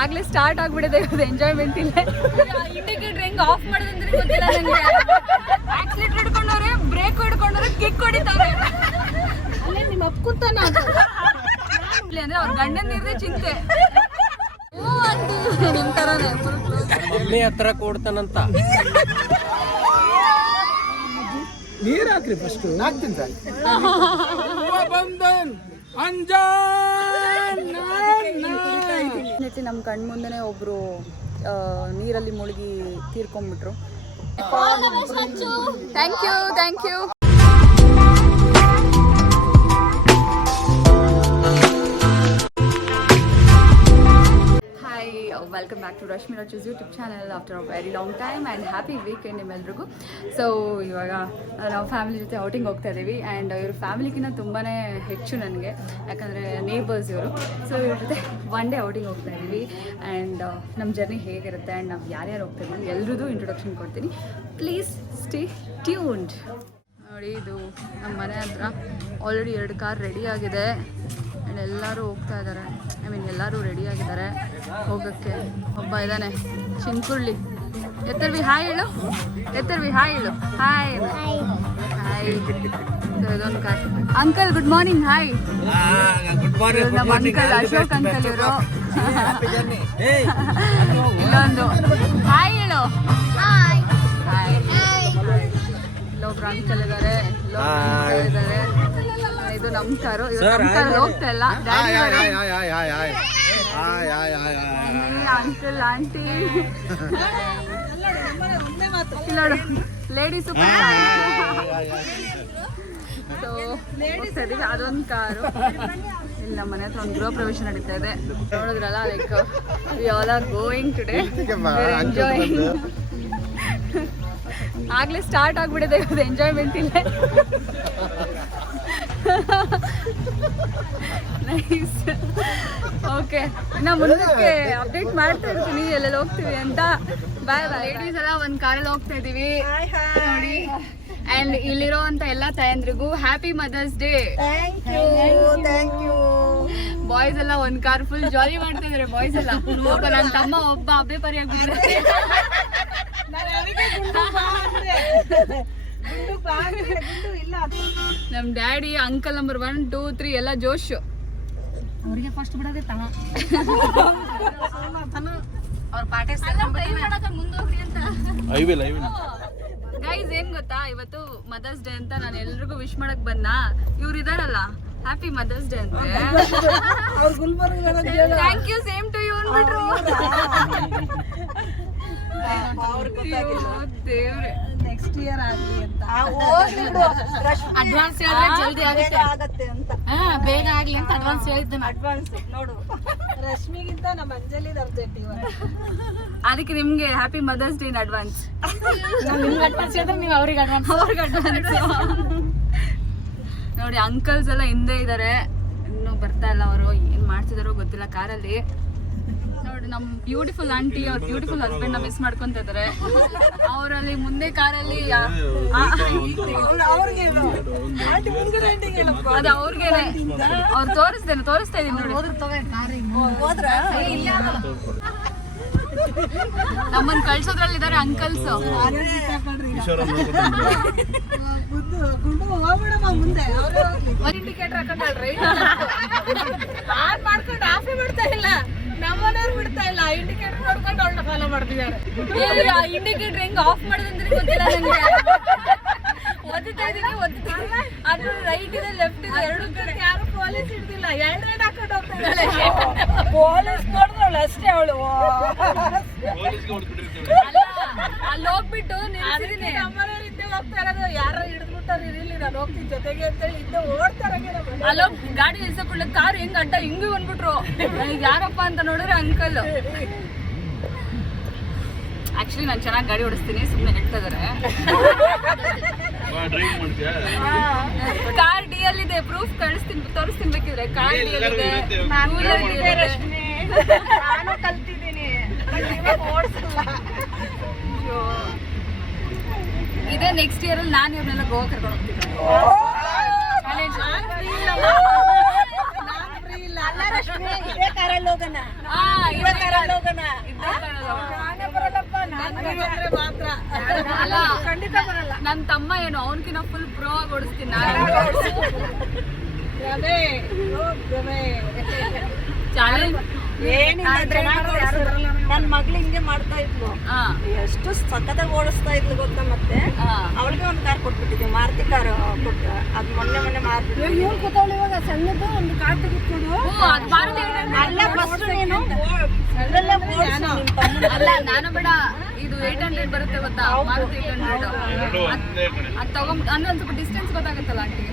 ಆಗ್ಲೇ start ಆಗ್ಬಿಡಿದೆ enjoyment ಇಲ್ಲ. Indicator ಹೆಂಗ್ ಆಫ್ ಮಾಡೋದಂದ್ರೆ ಗೊತ್ತಿಲ್ಲ ನನಗೆ. ಆಕ್ಸಿಲೇಟರ್ ಹಿಡ್ಕೊಂಡವ್ರೆ, ಬ್ರೇಕ್ ಹಿಡ್ಕೊಂಡವ್ರೆ, ಕಿಕ್ ಹೊಡಿತಾರೆ. ಅಲ್ಲೇ ನಿಮ್ಮ ಅಪ್ಪುಂತಾನ ಅಂದ್ರೆ ಅವ್ರ ಗಂಡನ ಇರದೆ ಚಿಂತೆ. ನಿಮ್ ತರನೇ ಮಮ್ಮಿ ಹತ್ರ ಕೊಡ್ತಾನಂತ. ನೀರ್ ಹಾಕ್ರಿ ಫಸ್ಟ್. ಹಾಕ್ತೀನಿ ಸರ್. ನಮ್ಮ ಕಣ್ ಮುಂದೆನೆ ಒಬ್ರು ನೀರಲ್ಲಿ ಮುಳುಗಿ ತೀರ್ಕೊಂಡ್ಬಿಟ್ರು. Thank you thank you. Welcome back to Rashmi Rachu's YouTube channel after a very long time and happy weekend ನಿಮ್ಮೆಲ್ರಿಗೂ. ಸೊ ಇವಾಗ ನಾವು ಫ್ಯಾಮಿಲಿ ಜೊತೆ ಔಟಿಂಗ್ ಹೋಗ್ತಾ ಇದ್ದೀವಿ ಆ್ಯಂಡ್ ಇವ್ರ ಫ್ಯಾಮಿಲಿಗಿಂತ ತುಂಬಾ ಹೆಚ್ಚು ನನಗೆ, ಯಾಕಂದರೆ ನೇಬರ್ಸ್ ಇವರು. ಸೊ ಇವ್ರ ಜೊತೆ ಒನ್ ಡೇ ಔಟಿಂಗ್ ಹೋಗ್ತಾ ಇದ್ದೀವಿ ಆ್ಯಂಡ್ ನಮ್ಮ ಜರ್ನಿ ಹೇಗಿರುತ್ತೆ ಆ್ಯಂಡ್ ನಾವು ಯಾರ್ಯಾರು ಹೋಗ್ತಾ ಇದ್ದೀವಿ ಎಲ್ಲರದ್ದು ಇಂಟ್ರೊಡಕ್ಷನ್ ಕೊಡ್ತೀನಿ. Please stay tuned. ನೋಡಿ, ಇದು ನಮ್ಮ ಮನೆ ಹತ್ರ ಆಲ್ರೆಡಿ 2 ಕಾರ್ ರೆಡಿ ಆಗಿದೆ ಆ್ಯಂಡ್ ಎಲ್ಲರೂ ಹೋಗ್ತಾ ಇದ್ದಾರೆ. ಎಲ್ಲರೂ ರೆಡಿ ಆಗಿದ್ದಾರೆ ಹೋಗೋಕ್ಕೆ. ಒಬ್ಬ ಇದ್ದಾನೆ ಚಿನ್ಕುರ್ಳಿ. ಎತ್ತರ್ವಿ ಹಾಯ್ ಹೇಳು, ಎತ್ತರ್ವಿ ಹಾಯ್ ಹೇಳು. Hi hi. ಇದೊಂದು car. Uncle good morning. Hi. ನಮ್ಮ ಅಂಕಲ್ ಅಶೋಕ್ ಅಂಕಲ್ ಇವರು. ಇಲ್ಲೊಂದು ಹಾಯ್ ಹೇಳು. ಹಾಯ್. ಇಲ್ಲೊಬ್ರು ಅಂಕಲ್ ಇದ್ದಾರೆ, ಇಲ್ಲೊಬ್ರು ಇದ್ದಾರೆ. ಇದು ನಮ್ಮ ಕಾರು. ಕಾರ್ ಹೋಗ್ತಾ ಇಲ್ಲ. ಅಂಕಲ್ ಆಂಟಿ ನೋಡು, ಲೇಡೀಸು. ಸೊ ಹೋಗ್ತಾ ಇದೀವಿ. ಅದೊಂದು ಕಾರು. ಇಲ್ಲಿ ನಮ್ಮ ಮನೆ ಹತ್ರ ಒಂದು ಗೃಹ ಪ್ರವೇಶ ನಡೀತಾ ಇದೆ. ನೋಡಿದ್ರಲ್ಲ, like we all are going today, enjoying. ಆಗ್ಲೇ ಸ್ಟಾರ್ಟ್ ಆಗ್ಬಿಡಿದೆ ಎಂಜಾಯ್ಮೆಂಟ್ ಇಲ್ಲ. ನೈಸ್. ಓಕೆ, ಇನ್ನು ಮುಂದಕ್ಕೆ ಅಪ್ಡೇಟ್ ಮಾಡ್ತಾ ಇರ್ತೀನಿ ಎಲ್ಲೆಲ್ಲಿ ಹೋಗ್ತೀವಿ ಅಂತ. ಬಾಯ್ ಬಾಯ್. ಲೇಡೀಸ್ ಎಲ್ಲ ಒಂದು ಕಾರಲ್ಲಿ ಹೋಗ್ತಾ ಇದೀವಿ ನೋಡಿ. ಆ್ಯಂಡ್ ಇಲ್ಲಿರೋವಂಥ ಎಲ್ಲ ತಾಯಂದ್ರಿಗೂ happy mother's day. Thank you. Boys ಎಲ್ಲ ಒಂದು ಕಾರ್ ಫುಲ್ ಜಾಲಿ ಮಾಡ್ತಾ ಇದಾರೆ. ಬಾಯ್ಸ್ ಎಲ್ಲ ಒಬ್ಬ ನನ್ನ ತಮ್ಮ ಒಬ್ಬ ಅಬ್ಬೆ ಪರಿ ಆಗ್ಬಿಟ್ರೆ. ನಮ್ ಡ್ಯಾಡಿ ಅಂಕಲ್ ನಂಬರ್ 1, 2, 3 ಎಲ್ಲ ಜೋಶ್. ಅವ್ರಿಗೆ ಫಸ್ಟ್ ಬಿಡೋದೇ ತನ. ಅವ್ರ ಪಾಠ ಮುಂದೋಗ್ರಿ ಅಂತ. ಗೈಸ್, ಏನ್ ಗೊತ್ತಾ, ಇವತ್ತು ಮದರ್ಸ್ ಡೇ ಅಂತ ನಾನು ಎಲ್ರಿಗೂ ವಿಶ್ ಮಾಡಕ್ ಬಂದ. ಇವ್ರು ಇದಾರಲ್ಲ, ಹ್ಯಾಪಿ ಮದರ್ಸ್ ಡೇ ಅಂತ. Thank you, same to you ಅಂದ್ಬಿಟ್ರು. ದೇವ್ರೆ, ನೆಕ್ಸ್ಟ್ ಇಯರ್ ಆಗ್ಲಿ ಅಂತ. ಅಡ್ವಾನ್ಸ್ ಹೇಳಿದ್ರೆ ಜಲ್ದಿ ಆಗುತ್ತೆ ಅಂತ. ಬೇಗ ಆಗ್ಲಿ ಅಂತ ಅಡ್ವಾನ್ಸ್ ಹೇಳಿದ್ದೆ. ಅಡ್ವಾನ್ಸ್ ನೋಡು, ರಶ್ಮಿಗಿಂತ ನಮ್ಮ ಅಂಜಲಿದ ಅರ್ಜೆಂಟ್ ಇವಾಗ. ಅದಕ್ಕೆ ನಿಮ್ಗೆ happy mother's day in advance. ನಿಮ್ಗೆ ಅಡ್ವಾನ್ಸ್ ಹೇಳಿದ್ರೆ ನೀವು ಅವ್ರಿಗೆ ಅಡ್ವಾನ್ಸ್. ನೋಡಿ, ಅಂಕಲ್ಸ್ ಎಲ್ಲ ಹಿಂದೆ ಇದ್ದಾರೆ, ಇನ್ನೂ ಬರ್ತಾ ಇಲ್ಲ. ಅವರು ಏನ್ ಮಾಡ್ತಿದಾರೋ ಗೊತ್ತಿಲ್ಲ ಕಾರಲ್ಲಿ. ನೋಡಿ, ನಮ್ಮ ಬ್ಯೂಟಿಫುಲ್ ಆಂಟಿ ಅವ್ರ ಬ್ಯೂಟಿಫುಲ್ ಹಸ್ಬೆಂಡ್ ನ ಮಿಸ್ ಮಾಡ್ಕೊಂತ ಇದಾರೆ. ಅವರಲ್ಲಿ ಮುಂದೆ ಕಾರಲ್ಲಿ ಅದು ಅವ್ರಿಗೇನೆ. ಅವ್ರು ತೋರಿಸ್ತಾ ಇದೀನಿ ನೋಡಿ. ನಮ್ಮನ್ನ ಕಳ್ಸೋದ್ರಲ್ಲಿದ್ದಾರೆ ಅಂಕಲ್ಸ್. ಇಂಡಿಕೇಟರ್ ಹಾಕೊಂಡ್ರಿ ಆನ್ ಮಾಡ್ಕೊಂಡು ಆಫೇ ಮಾಡ್ತಾ ಇಲ್ಲ. ನಮ್ಮನೆಯವ್ರು ಬಿಡ್ತಾ ಇಲ್ಲ. ಇಂಡಿಕೇಟರ್ ನೋಡ್ಕೊಂಡು ಅವಳನ್ನ ಫಾಲೋ ಮಾಡ್ತಿದ್ದಾರೆ. ಇಂಡಿಕೇಟರ್ ಹೆಂಗ್ ಆಫ್ ಮಾಡೋದಂದ್ರೆ ಗೊತ್ತಿಲ್ಲ ನನಗೆ. ಓದ್ತಾ ಇದೀನಿ, ಅದು ರೈಟ್ ಇದೆ ಲೆಫ್ಟ್ ಇದೆ ಎರಡು ಕಡೆ. ಯಾರು ಪೊಲೀಸ್ ಹಿಡ್ದಿಲ್ಲ, ಎರಡು ಹಾಕೊಂಡು ಹೋಗ್ತಾ ಇದ್ದಾಳೆ. ಪೊಲೀಸ್ ನೋಡಿದ್ರವಳು ಅಷ್ಟೇ. ಅವಳು ಅಲ್ಲಿ ಹೋಗ್ಬಿಟ್ಟು ನಿಲ್ಸಿದೀನಿ. ನಮ್ಮನೆಯವ್ರು ಹಿಂದೆ ಹೋಗ್ತಾ ಇರೋದು. ಯಾರು ಹಿಡಿದ್ಬಿಟ್ಟಾರ ಇರಲಿ, ನಾನು ಹೋಗ್ತೀನಿ ಜೊತೆಗೆ ಅಂತೇಳಿ ಹಿಂದೆ ಓಡ್ತಾರೆ. ಅಲ್ಲೋಗ್ ಗಾಡಿ ನಿಲ್ಸಕೊಳ್ಳ ಕಾರ್ ಹೆಂಗ್ ಅಡ್ಡ ಹಿಂಗೂ ಬಂದ್ಬಿಟ್ರು. ಯಾರಪ್ಪ ಅಂತ ನೋಡಿದ್ರೆ ಅಂಕಲ್. ಆಕ್ಚುಲಿ ನಾನು ಚೆನ್ನಾಗಿ ಗಾಡಿ ಓಡಿಸ್ತೀನಿ, ಸುಮ್ಮನೆ ಹೇಳ್ತಾ ಇದಾರೆ. ಕಾರ್ ಡಿ ಎಲ್ ಇದೆ, ಪ್ರೂಫ್ ತೋರಿಸ್ತೀನಿ ಬೇಕಿದ್ರೆ. ಕಾರ್ ಡಿ ಎಲ್ ಇದೆ, ನಾನು ಕಲ್ತಿದ್ದೀನಿ, ಓಡಿಸಲ್ಲ. ಇದೇ ನೆಕ್ಸ್ಟ್ ಇಯರ್ ಅಲ್ಲಿ ನಾನು ಇವ್ರನ್ನೆಲ್ಲ ಗೋವಾ ಕರ್ಕೊಂಡು ಹೋಗ್ತೀನಿ. ನನ್ನ ತಮ್ಮ ಏನು ಅವನ್ಕಿನ ಫುಲ್ ಪ್ರೋ ಆಗಿ ಓಡಿಸ್ತೀನಿ ಚಾಲೆಂಜ್. ನನ್ ಮಗ್ಳು ಹಿಂಗೆ ಮಾಡ್ತಾ ಇದ್ಲು, ಎಷ್ಟು ಸಖತ್ತಾಗಿ ಓಡಿಸ್ತಾ ಇದ್ಲು ಗೊತ್ತಾ. ಮತ್ತೆ ಅವಳಿಗೆ ಒಂದ್ ಕಾರ್ ಕೊಟ್ಬಿಟ್ಟಿದ್ವಿ, ಮಾರುತಿ ಕಾರ್ ಕೊಟ್ಟು. ಅದ್ ಮೊನ್ನೆ ಮಾರ್ಬಿಟ್ಟು ಇವ್ರು ಕೂತವಳು ಇವಾಗ ಸಣ್ಣದು ಒಂದು ಕಾರ್ ತೆಗಿದ್ಕೊಡು. ಅಲ್ಲ ಫಸ್ಟ್ ನೀನು ಅಲ್ಲ ನಾನು ಬೇಡ, ಇದು 800 ಬರುತ್ತೆ ಗೊತ್ತಾ, ಮಾರುತಿ 800 ಅದು ತಗೊಂಡ್ ಅಂದ್ರೆ ಒಂದ್ ಸ್ವಲ್ಪ ಡಿಸ್ಟೆನ್ಸ್ ಗೊತ್ತಾಗುತ್ತಲ್ಲ ಆಂಟಿಗೆ.